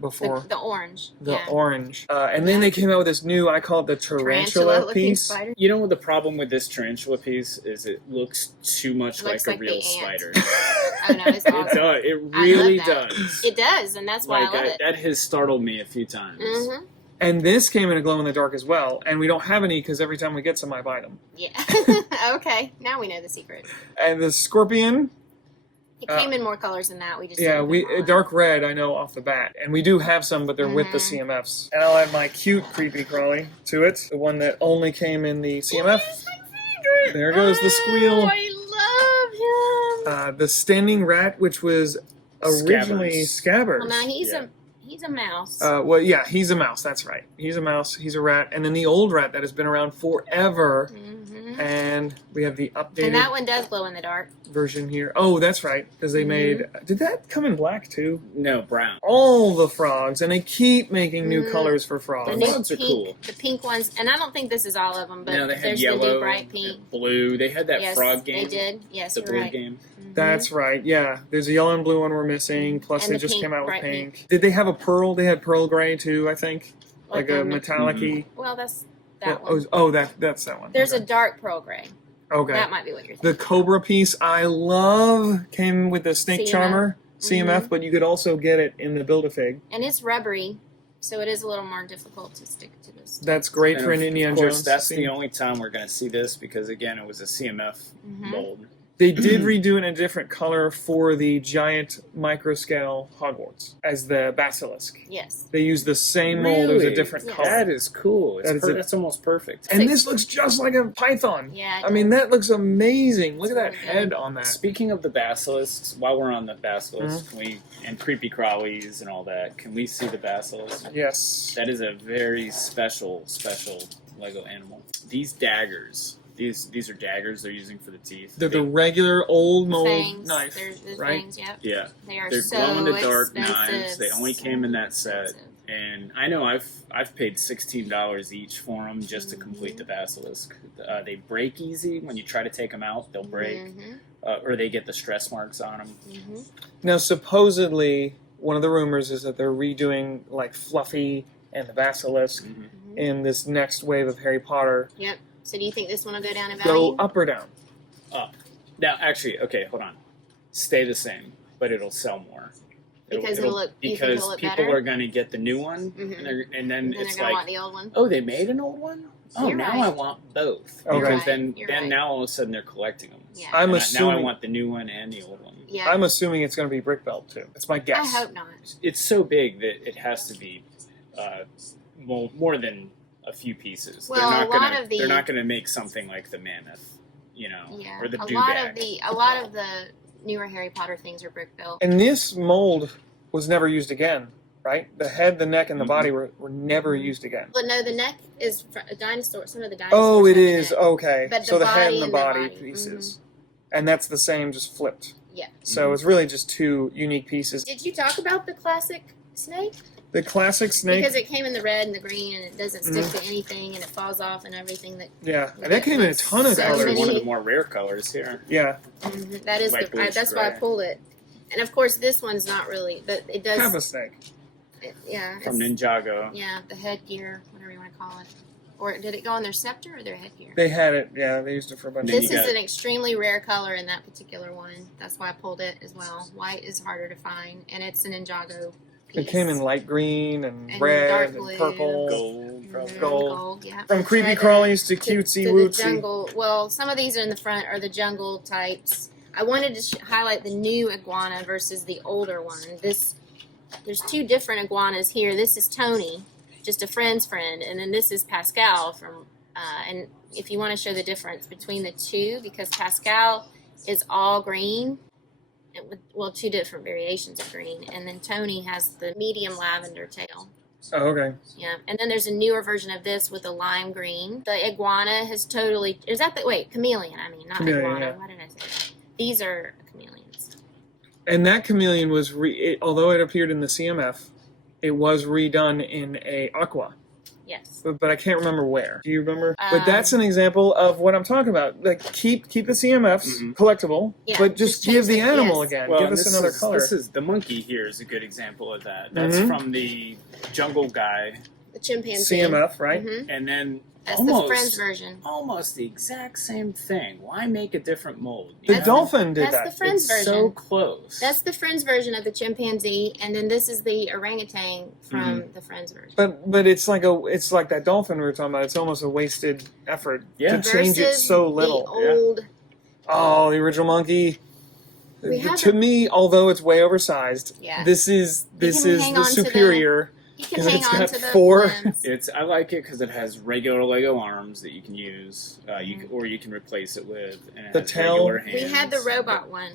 before. The orange. The yeah. orange. And then they came out with this new, I call it the tarantula Tarantula-looking piece. spider. You know what the problem with this tarantula piece is? It looks too much Looks like a like the real ant. spider. Oh no, it's It awesome. does. It I love really that. does. It does, and that's why Like I love it. that has startled me a few times. And this came in a glow in the dark as well. And we don't have any because every time we get some, I buy them. Yeah. Okay, now we know the secret. And the scorpion, It came in more colors than that. We just yeah, didn't put them all dark red, I know off the bat. And we do have some, but they're with the CMFs. And I'll add my cute creepy crawly to it. The one that only came in the CMF. There goes the squeal. I love him. The standing rat, which was originally Scabbers. Well, now he's Yeah. he's a mouse. Well, yeah, he's a mouse. That's right. He's a mouse. He's a rat. And then the old rat that has been around forever. And we have the updated And that one does glow in the dark. version here. Oh, that's right. Because they made... Did that come in black, too? No, brown. All the frogs. And they keep making new colors for The frogs. new frogs are pink, cool. The pink ones, and I don't think this is all of them, but No, they had there's yellow, the new bright pink. and blue. They had that Yes, frog game. they did. Yes, The you're blue right. game. That's right. Yeah. There's a yellow and blue one we're missing. Plus, And they the just pink, came out with bright pink. Did they have a pearl? They had pearl gray, too, I think. Like a the- metallic-y. Well, that's that one. That's that one. There's okay. a dark pearl gray. Okay. That might be what you're The thinking. Cobra piece I love came with the Snake CMF. Charmer CMF, but you could also get it in the Build-A-Fig. And it's rubbery, so it is a little more difficult to stick to this. That's great And for an Indiana of course, Jones that's scene. the only time we're going to see this because, again, it was a CMF mold. They did redo it in a different color for the giant microscale Hogwarts as the basilisk. Yes. They used the same mold. It was a different Yes. color. That is cool. That's almost perfect. And this looks just like a python. Yeah. I mean, that looks amazing. Look at that really head good. on that. Speaking of the basilisks, while we're on the basilisk, and creepy crawlies and all that, can we see the basilisk? Yes. That is a very special Lego animal. These daggers. These are daggers they're using for the teeth. They're the regular old mold Fangs. knife, They're right? fangs, yep. Yeah. They are They're so glow-in-the-dark expensive. knives. They only came in that set. Expensive. And I know I've paid $16 each for them just to complete the basilisk. They break easy when you try to take them out. They'll break, or they get the stress marks on them. Now, supposedly, one of the rumors is that they're redoing like Fluffy and the basilisk in this next wave of Harry Potter. Yep. So do you think this one will go down in value? Go up or down? Up. Now, actually, okay, hold on. Stay the same, but it'll sell more. Because it'll look because people better? are going to get the new one, and then They're it's gonna like, want the old one. oh, they made an old one. Oh, You're now right. I want both. Okay. Because You're then right. now all of a sudden they're collecting them. Yeah. I'm Now I assuming. want the new one and the old one. Yeah. I'm assuming it's going to be Brickbelt too. That's my guess. I hope not. It's so big that it has to be more than a few pieces. Well, They're not gonna make something like the mammoth, Yeah. or the a dewback. lot of the newer Harry Potter things are brick built. And this mold was never used again, right? The head, the neck, and the body were never used again. But no, the neck is a dinosaur. Some of the dinosaurs. Oh, it have the is. neck. Okay. But So the the head body and the and the body body. pieces. And that's the same, just flipped. Yeah. So it's really just two unique pieces. Did you talk about the classic snake? The classic snake. Because it came in the red and the green, and it doesn't stick to anything, and it falls off and everything. Yeah. And that came in a ton of So That's colors. one of many- the more rare colors here. Yeah. That is Like bleached that's why I gray. pulled it. And of course, this one's not really, but it does. Half a snake. Yeah. From it's- Ninjago. Yeah, the headgear, whatever you want to call it. Or did it go on their scepter or their headgear? They had it. Yeah, they used it for a bunch Then of This you is got- an extremely rare color in that particular one. That's why I pulled it as well. White is harder to find, and it's an Ninjago piece. It came in light green and, And red dark and blue. purple. Gold, probably. Gold. Yeah. From creepy Red, crawlies to cutesy to the wootsy. jungle. Well, some of these are in the front are the jungle types. I wanted to highlight the new iguana versus the older one. There's two different iguanas here. This is Tony, just a friend's friend, and then this is Pascal from. And if you want to show the difference between the two, because Pascal is all green, well, two different variations of green, and then Tony has the medium lavender tail. Oh, okay. Yeah, and then there's a newer version of this with a lime green. The iguana has totally. Is that the chameleon? I mean, not Chameleon, iguana. yeah. Why did I say that? These are chameleons. And that chameleon was, although it appeared in the CMF, it was redone in a aqua. Yes. But I can't remember where. Do you remember? But that's an example of what I'm talking about. Like keep the CMFs collectible, Yeah, but just just give the change it, animal yes. again. Well, give and us this another is, color. This is the monkey here is a good example of that. That's from the Jungle Guy, The chimpanzee. CMF, right? Mm-hmm. and then That's the Friends version. almost the exact same thing. Why make a different mold? The You know? dolphin did That's that. the Friends It's version. so close. That's the Friends version of the chimpanzee, and then this is the orangutan from the Friends version. But it's like that dolphin we were talking about. It's almost a wasted effort to change it Versus so little. The old. Oh, the original monkey. We have To a- me, although it's way oversized, Yeah. this is can hang the on to the- superior. You can 'Cause hang it's on got to the four- limbs. I like it because it has regular Lego arms that you can use, or you can replace it with. And it The has tail? regular We hands. had the robot one.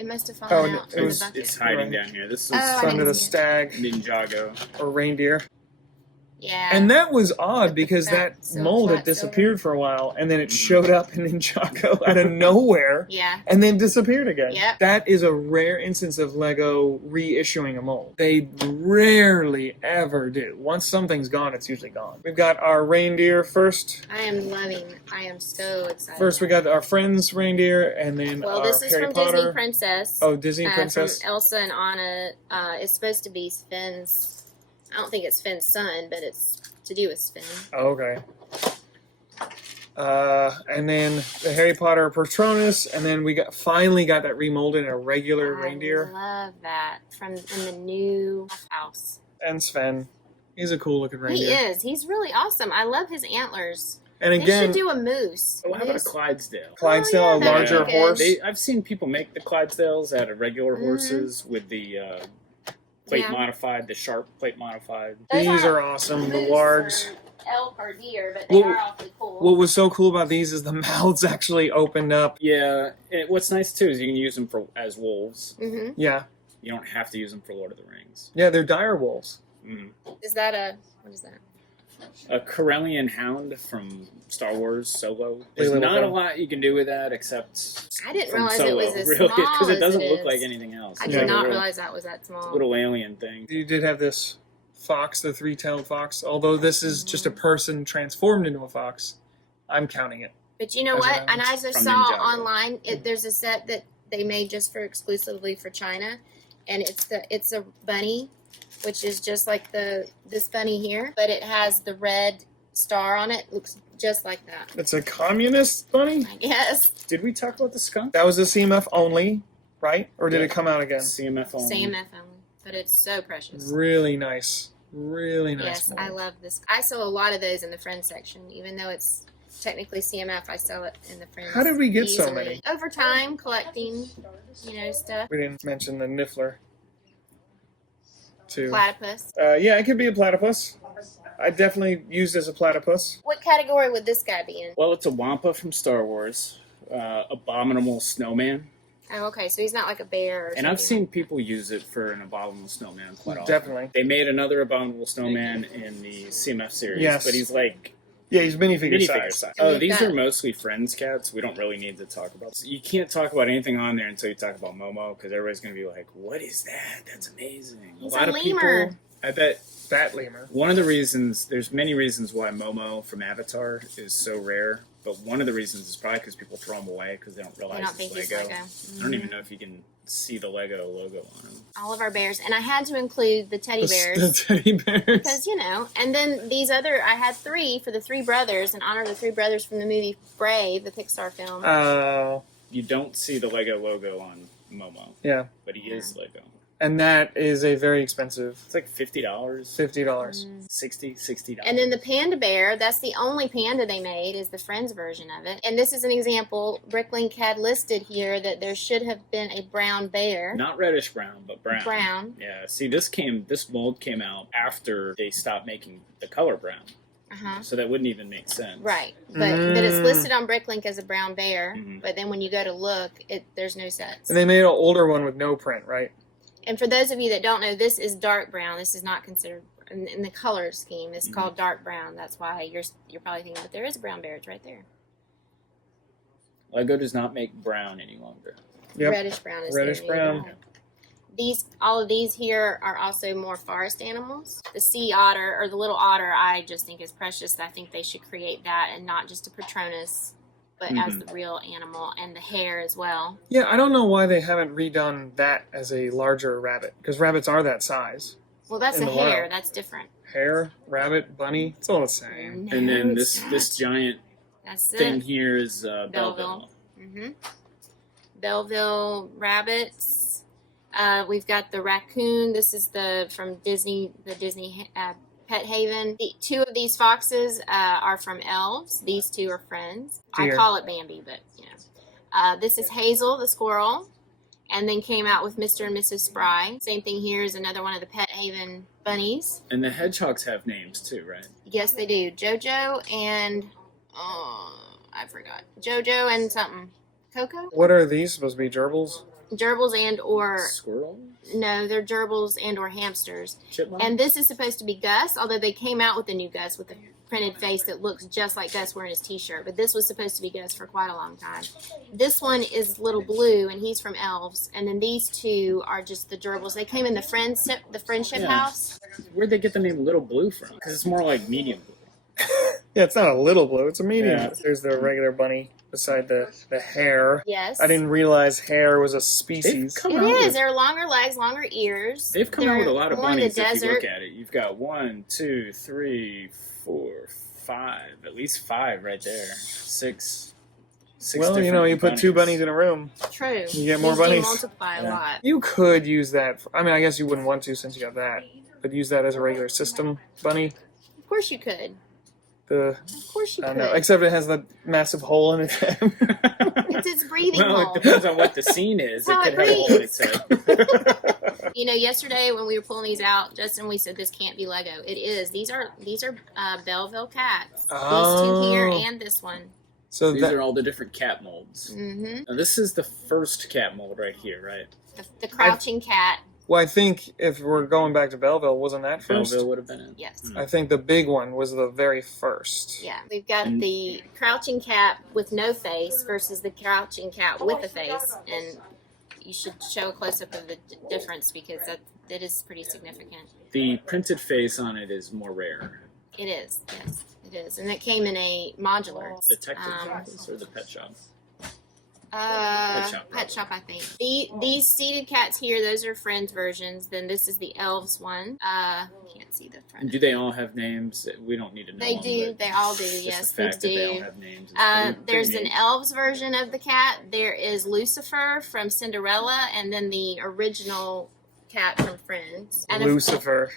It must have Oh, fallen and out it from was- the bucket. It's hiding Right. down here. This is Oh, I It's under didn't the see it. stag Ninjago. or reindeer. Yeah. And that was odd With the because fat that silk, mold had flat silver. disappeared for a while, and then it showed up in Ninjago out of nowhere, Yeah. and then disappeared again. Yep. That is a rare instance of Lego reissuing a mold. They rarely ever do. Once something's gone, it's usually gone. We've got our reindeer first. I am so excited. First, we got our friend's reindeer, and then Well, our this is Harry from Potter. Disney Princess. Oh, Disney Princess. From Elsa and Anna. It's supposed to be Finn's. I don't think it's Finn's son, but it's to do with Finn. Oh, okay. And then the Harry Potter Patronus, and then we finally got that remolded in a regular reindeer. I love that in the new house. And Sven. He's a cool looking He reindeer. is. He's really awesome. I love his antlers. And They again, should do a moose. Oh, how about a Moose. Clydesdale? Clydesdale, Oh, a yeah, larger that'd be good. horse. I've seen people make the Clydesdales out of regular Mm-hmm. horses with the plate Yeah. modified, the sharp plate modified. Those These aren't are awesome. The moose wargs. or elk or deer, but they Well, are awfully cool. What was so cool about these is the mouths actually opened up. Yeah, what's nice too is you can use them as wolves. Mm-hmm. Yeah. You don't have to use them for Lord of the Rings. Yeah, they're dire wolves. Mm. Is that what is that? A Corellian hound from Star Wars Solo. There's Little not a thing. lot you can do with that except I didn't from realize Solo, it was as really, small because it as doesn't it look is. like anything else. I It's did like a not little, realize that was that small. little alien thing. You did have this fox, the three-tailed fox. Although this is just a person transformed into a fox, I'm counting it. But you know As what? an And as I from saw Ninjago. online, there's a set that they made just exclusively for China, and it's a bunny, which is just like this bunny here, but it has the red star on it. Looks just like that. It's a communist bunny? I guess. Did we talk about the skunk? That was a CMF only, right? Or did Yeah. it come out again? CMF only. Same F only, but it's so precious. Really nice. Really nice. Yes, I mold. love this. I sell a lot of those in the Friends section, even though it's technically CMF. I sell it in the Friends. How did we get so easily. many? Over time, collecting, stuff. We didn't mention the niffler. Too. Platypus. Yeah, it could be a platypus. I definitely used as a platypus. What category would this guy be in? Well, it's a Wampa from Star Wars. Abominable snowman. Oh, okay, so he's not like a bear. Or And I've something. seen people use it for an abominable snowman quite often. Definitely. They made another abominable snowman in the CMF series, Yes. but he's like Yeah, he's minifigure minifigure size. size. And Oh, we've these got- are mostly Friends cats. We don't really need to talk about. You can't talk about anything on there until you talk about Momo, because everybody's going to be like, "What is that? That's amazing." He's a lot a of lemur. people. I bet Fat lemur. one of the reasons, there's many reasons why Momo from Avatar is so rare, but one of the reasons is probably because people throw them away because they don't I realize don't think it's he's Lego. Lego. I don't even know if you can see the Lego logo on them. All of our bears, and I had to include the teddy The bears. teddy bears. Because, and then these I had 3 for the 3 brothers in honor of the 3 brothers from the movie Brave, the Pixar film. Oh, You don't see the Lego logo on Momo, yeah. but he is Lego. And that is a very expensive It's like $50, $50. $60. And then the panda bear, that's the only panda they made, is the Friends version of it. And this is an example. Bricklink had listed here that there should have been a brown bear. Not reddish brown, but brown. Brown. Yeah. See, this mold came out after they stopped making the color brown, Uh-huh. so that wouldn't even make sense. Right. But it's listed on Bricklink as a brown bear. Mhm. But then when you go to look, there's no sets. And they made an older one with no print, right? And for those of you that don't know, this is dark brown. This is not considered in the color scheme. It's called dark brown. That's why you're probably thinking, but there is a brown bear. It's right there. Lego does not make brown any longer. Yep. Reddish brown is Reddish their new brown. All of these here are also more forest animals. The sea otter or the little otter, I just think is precious. I think they should create that and not just a Patronus, but as the real animal, and the hare as well. Yeah, I don't know why they haven't redone that as a larger rabbit, because rabbits are that size. Well, that's In a the hare. wild. That's different. Hare, rabbit, bunny, it's all the same. No, And then it's this not. giant That's thing it. here is Belleville. Belleville. Mm-hmm. Belleville rabbits. We've got the raccoon. This is from Disney, the Disney Pet Haven. 2 of these foxes are from elves. These 2 are friends. Dear. I call it Bambi, but this is Hazel, the squirrel, and then came out with Mr. and Mrs. Spry. Same thing here is another one of the Pet Haven bunnies. And the hedgehogs have names too, right? Yes, they do. Jojo and I forgot. Jojo and something. Coco? What are these supposed to be, gerbils? Gerbils and or Squirrel? no, they're gerbils and or hamsters. Chipmunk? And this is supposed to be Gus, although they came out with a new Gus with a printed face that looks just like Gus wearing his t-shirt. But this was supposed to be Gus for quite a long time. This one is Little Blue, and he's from Elves. And then these 2 are just the gerbils. They came in the friendship Yeah. house. Where'd they get the name Little Blue from? Because it's more like medium blue. Yeah, it's not a little blue, it's a medium. Yeah. There's the regular bunny beside the hare. Yes. I didn't realize hare was a They've species. come It out is. with, There are longer legs, longer ears. they've come out with a lot of They're more in the bunnies if you look desert. at it. You've got 1, 2, 3, 4, 5. At least 5 right there. 6. Well, you put 2 bunnies in a room. True. You get more These do bunnies. multiply a lot. You could use that. I guess you wouldn't want to since you got that. But use that as a regular system bunny. Of course you could. the. Of course you I don't could. know. Except it has that massive hole in its head. It's its breathing Well, hole. it depends on what the scene is. That's It how could it have a hole in breathes. its head. You know, yesterday when we were pulling these out, Justin, we said this can't be Lego. It is. These are Belleville cats. Oh. These two here and this one. So These that, are all the different cat molds. Mm-hmm. Now, this is the first cat mold right here, right? The crouching cat. well, I think if we're going back to Belleville, wasn't that first? Belleville would have been it. Yes. I think the big one was the very first. Yeah. We've got the crouching cat with no face versus the crouching cat with a face. And you should show a close-up of the difference because that is pretty significant. The printed face on it is more rare. It is. Yes, it is. And it came in a modular. Detective office or the pet shop? Pet shop, I think. These seated cats here, those are Friends versions. Then this is the Elves one. Can't see the front. And do they all have names? We don't need to know. They them, do. but They all do. just Yes, the fact they that they all do. have names. is pretty There's an neat. Elves version of the cat. There is Lucifer from Cinderella, and then the original cat from Friends. And Lucifer.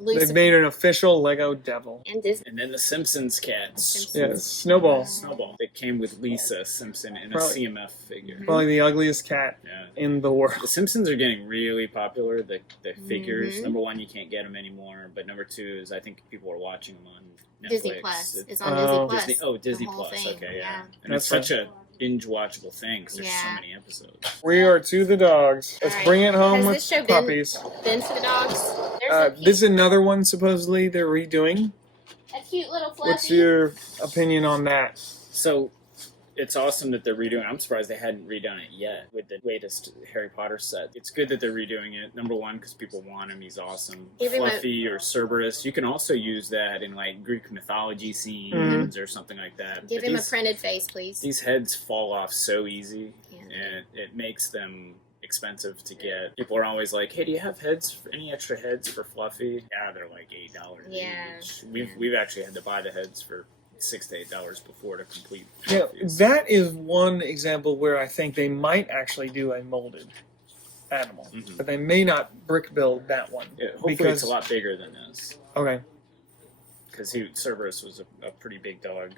Lucifer They've made an official Lego devil. and Disney. And then the Simpsons cats. Simpsons. Yeah, Snowball. Snowball. They came with Lisa Simpson in a Probably- CMF figure. Probably the ugliest cat Yeah. in the world. The Simpsons are getting really popular. The figures. Mhm. Number one, you can't get them anymore. But number two is I think people are watching them on Netflix. Disney Plus. It's on Oh. Disney Plus. Disney The whole Plus. thing, Okay, yeah. And That's it's such a binge watchable thing because there's so Yeah. many episodes. We are to the dogs. Let's All right. bring it home Has with this show puppies. Been to the dogs. There's This is another one supposedly they're redoing. a cute little fluffy. What's your opinion on that? So it's awesome that they're redoing. I'm surprised they hadn't redone it yet with the latest Harry Potter set. It's good that they're redoing it. Number one, because people want him. He's awesome. Give him a- Fluffy or Cerberus. You can also use that in like Greek mythology scenes or something like that. Give But him a these, printed face, please. These heads fall off so easy, Yeah. and it makes them expensive to get. People are always like, "Hey, do you have any extra heads for Fluffy?" Yeah, they're like $8 Yeah. each. We've actually had to buy the heads for $6 to $8 before to complete. Yeah, Fluffies. that is one example where I think they might actually do a molded animal, Mhm. but they may not brick build that one. Yeah, hopefully because it's a lot bigger than this. okay, Because Cerberus was a pretty big dog.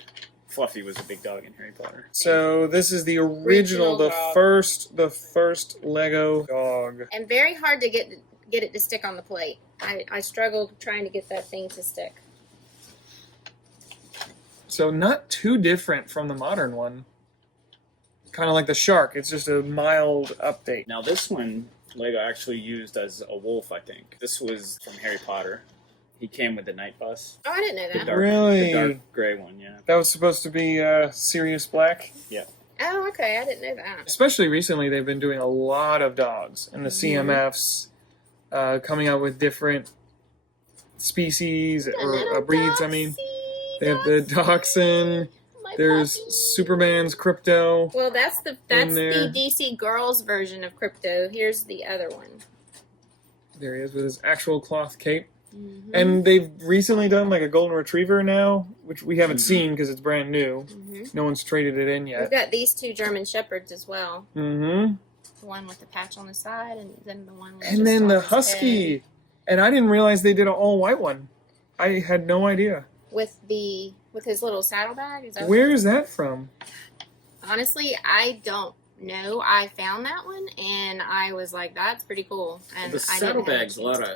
Fluffy was a big dog in Harry Potter. so this is the original, Original the dog. first Lego dog. And very hard to get it to stick on the plate. I struggled trying to get that thing to stick. So not too different from the modern one. Kind of like the shark. It's just a mild update. Now this one, Lego actually used as a wolf, I think. This was from Harry Potter. He came with the night bus. Oh, I didn't know The that. dark, Really? the dark gray one, yeah. That was supposed to be Sirius Black. Oh, okay. I didn't know that. Especially recently, they've been doing a lot of dogs in the CMFs, coming out with different species or breeds. I mean, they have the dachshund. There's Superman's Crypto. Well, that's the there. DC Girls version of Crypto. Here's the other one. There he is with his actual cloth cape. Mm-hmm. And they've recently done like a golden retriever now, which we haven't Mhm. seen because it's brand new. Mm-hmm. No one's traded it in We've yet. got these two German Shepherds as well. Mm-hmm. The one with the patch on the side, and then the one with And just then on the his husky. head. And I didn't realize they did an all white one. I had no idea. with his little saddlebag. Is that Where is that from? Honestly, I don't know. I found that one and I was like, "That's pretty cool." And The I didn't have saddlebags a chance lot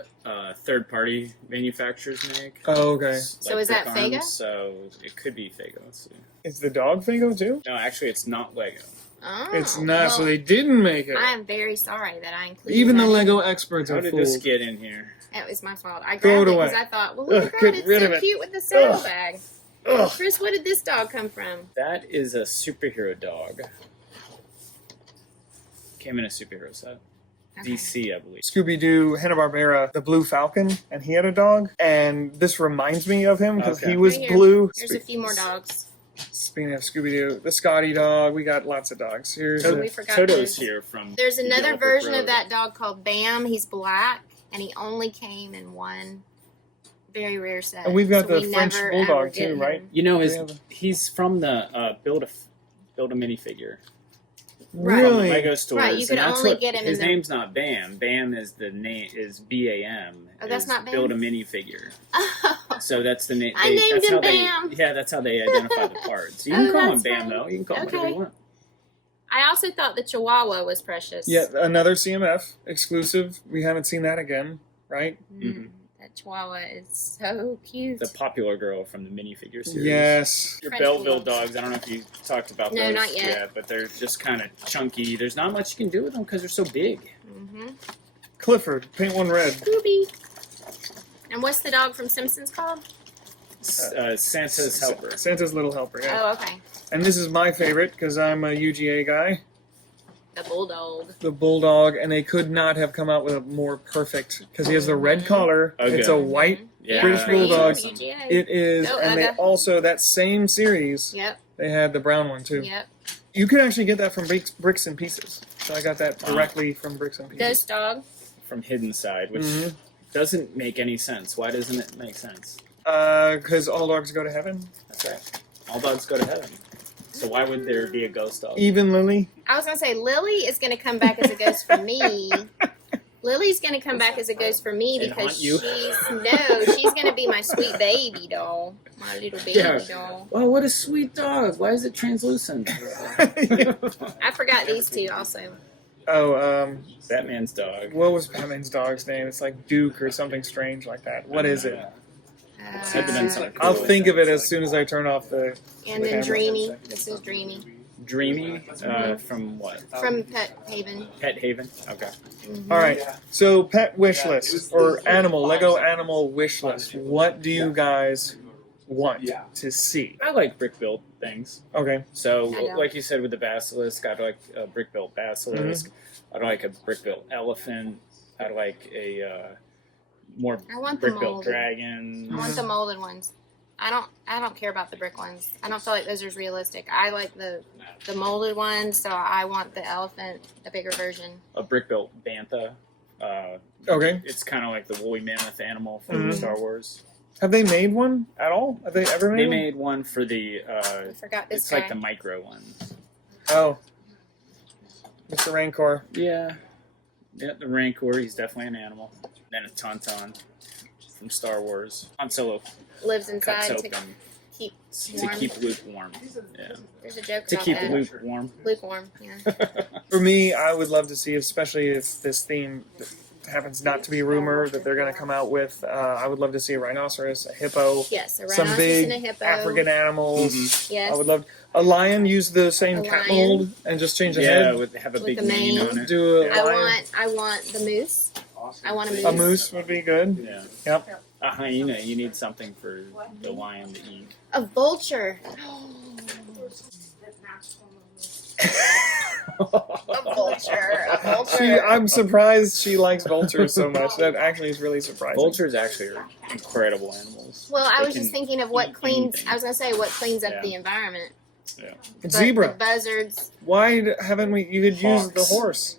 of third-party manufacturers make. Oh, okay. So is that Brick Fago? Arms, so it could be Fago. Let's see. Is the dog Fago too? No, actually, it's not Lego. Oh, It's not, so well, they didn't make it. I am very sorry that I included. Even the that. Lego experts How are did this fooled. get in here? It was my fault. I Throw grabbed it it because away. I thought, well, look Ugh, at get it's rid so of it. cute with the saddlebag. Ugh. Chris, where did this dog come from? That is a superhero dog. Came in a superhero set. Okay. DC, I believe. Scooby-Doo, Hanna-Barbera, the Blue Falcon, and he had a dog. And this reminds me of him because Okay. he was Right here. blue. There's a few more dogs. Speaking of Scooby-Doo, the Scotty dog, we got lots of dogs. Here's Oh, a- we forgot Toto's those. here from. There's another Yellow Brick version Road. of that dog called Bam. He's black, and he only came in one very rare set. And we've got So the we French never, Bulldog ever get too, him. right? You know, They have a- he's from the Build a minifigure. Right. From Really? Lego stores. Right, you could and that's only what- get him in His the- name's not Bam. Bam is the name is BAM. Oh, that's is not Bam? Build a minifigure. Oh, So that's the name. I named him Bam. That's how they identify the parts. You can call him Bam, though. You can call him whatever you want. I also thought the Chihuahua was precious. Yeah, another CMF exclusive. We haven't seen that again, right? Mm-hmm. That Chihuahua is so cute. The popular girl from the minifigure series. Yes. Your French Belleville bulldogs. dogs, I don't know if you talked about those. No, not yet. Yeah, but they're just kind of chunky. There's not much you can do with them because they're so big. Mm-hmm. Clifford, paint one red. Scooby. And what's the dog from Simpsons called? Santa's helper. Santa's little helper, yeah. Oh, okay. And this is my favorite because I'm a UGA guy. The Bulldog. The Bulldog, and they could not have come out with a more perfect, because he has the red collar. Okay. It's a white Yeah. British Bulldog. UGA. It is, Oh, and they okay. also, that same series, Yep. they had the brown one too. Yep. You can actually get that from Bricks and Pieces. So I got that directly from Bricks and Pieces. Ghost Dog. From Hidden Side, which Mhm. doesn't make any sense. Why doesn't it make sense? Because all dogs go to heaven. That's right. All dogs go to heaven. So why would there be a ghost dog? Even Lily. I was going to say, Lily is going to come back as a ghost for me. Lily's going to come back as a ghost for me And because haunt you? she's going to be my sweet baby doll. My little baby doll. Well, what a sweet dog. Why is it translucent? I forgot these two also. Oh, Batman's dog. what was Batman's dog's name? It's like Duke or something strange like that. What is it? Type it in something cool. I'll think of it as soon as I turn off the And then camera. Dreamy. This is Dreamy. Dreamy? From what? From Pet Haven. Pet Haven? Okay. Mm-hmm. All right. So pet wish list or Lego animal wish list. What do you guys want to see? I like brick built things. Okay. So, I know. like you said with the basilisk, I'd like a brick built basilisk. I'd like a brick built elephant. I'd like a more I want the brick built molded. dragon. I want the molded ones. I don't care about the brick ones. I don't feel like those are realistic. I like the molded ones, so I want the elephant, the bigger version. A brick built bantha. Okay. It's kind of like the woolly mammoth animal from Star Wars. Have they made one at all? Have they ever made They one? made one for the. I forgot this It's guy. like the micro one. Oh. Mr. Rancor. Yeah. Yeah, the Rancor. He's definitely an animal. Then a Tauntaun from Star Wars. Han Solo Lives cuts inside to open keep to warm. keep Luke warm. Yeah. There's a joke To about keep that. Luke warm. Lukewarm, yeah. For me, I would love to see, especially if this theme happens not to be rumor that they're going to come out with, I would love to see a rhinoceros, a hippo, Yes, a some rhinoceros big and a hippo. African animals. Yes. I would love a lion. Use the same A cat lion. mold and just change the Yeah, head. have a With big the mane mane. on it. Do a lion. I want the moose. I want a moose. A moose would be good. Yeah. Yep. A hyena. You need something for the lion to eat. A vulture. A vulture. A vulture. I'm surprised she likes vultures so much. That actually is really surprising. Vultures actually are incredible animals. Well, I They was just can thinking of what eat cleans. anything. I was gonna say what cleans up Yeah. the environment. Yeah. But Zebra. The buzzards. Why haven't we? You could use the Hawks. horse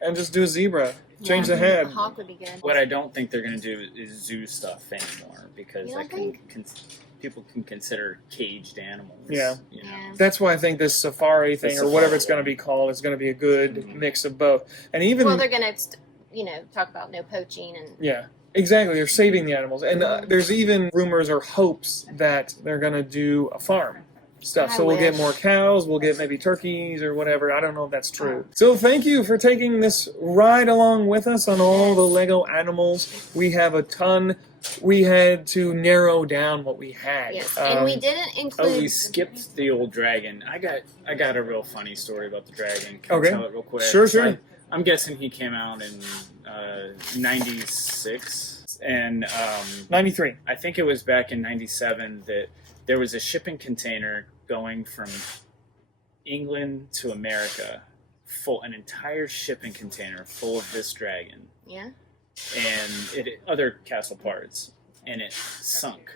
and just do a zebra. Change Yeah, the head. A hawk would be good. What I don't think they're going to do is zoo stuff anymore because You that don't people can consider caged animals. Yeah. You know? Yeah. That's why I think this safari thing, or whatever it's going to safari. be called, is going to be a good mix of both. And even, Well, they're gonna, talk about no poaching and. yeah, exactly. They're saving the animals, and there's even rumors or hopes that they're going to do a farm stuff. I So we'll get wish. more cows, we'll get maybe turkeys or whatever. I don't know if that's true. So thank you for taking this ride along with us on all the Lego animals. We have a ton. We had to narrow down what we had. Yes, and we didn't include. Oh, we skipped the old dragon. I got a real funny story about the dragon. Can Okay. I tell it real quick? Sure, sure. I'm guessing he came out in '96, and 93. I think it was back in '97 that there was a shipping container going from England to America, an entire shipping container full of this dragon Yeah. and other castle parts, and it sunk.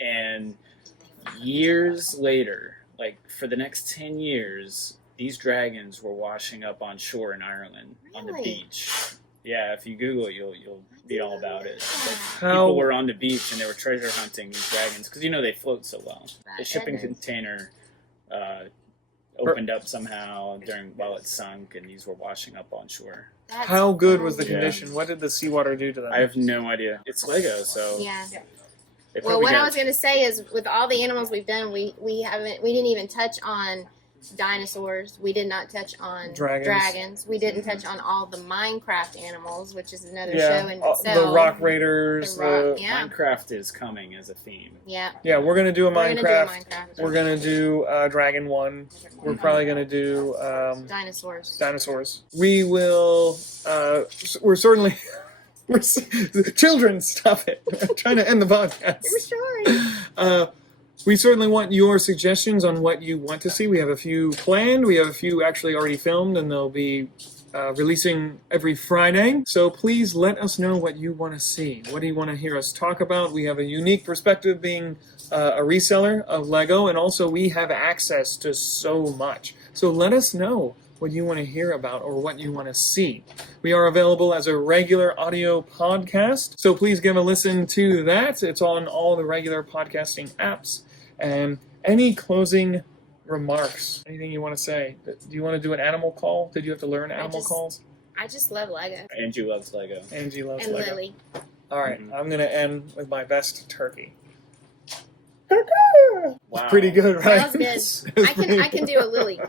And years later, like for the next 10 years, these dragons were washing up on shore in Ireland on the Really? beach. Yeah, if you Google it, you'll read all about it. Like, How- people were on the beach and they were treasure hunting these dragons because they float so well. The Right, shipping dragons. container opened up somehow while it sunk, and these were washing up on shore. That's How good was the crazy. condition? What did the seawater do to them? I have no idea. It's Lego, so Yeah. Well, what I was going to say is, with all the animals we've done, we didn't even touch on dinosaurs. We did not touch on dragons. We didn't touch on all the Minecraft animals, which is another show in itself. The rock raiders. Minecraft is coming as a theme. Yeah. Yeah, we're gonna do a Minecraft. We're gonna do Dragon one. We're probably gonna do dinosaurs. We will. We're certainly. Children, stop it! I'm trying to end the podcast. We're sorry. We certainly want your suggestions on what you want to see. We have a few planned. We have a few actually already filmed, and they'll be releasing every Friday. So please let us know what you want to see. What do you want to hear us talk about? We have a unique perspective being a reseller of Lego, and also we have access to so much. So let us know what you want to hear about or what you want to see. We are available as a regular audio podcast, so please give a listen to that. It's on all the regular podcasting apps. And any closing remarks? Anything you want to say? Do you want to do an animal call? Did you have to learn animal calls? I just love Lego. Angie loves Lego. Angie loves and Lego. Lily. All right, I'm going to end with my best turkey. Wow. Pretty good, right? That was good. I can do a Lily.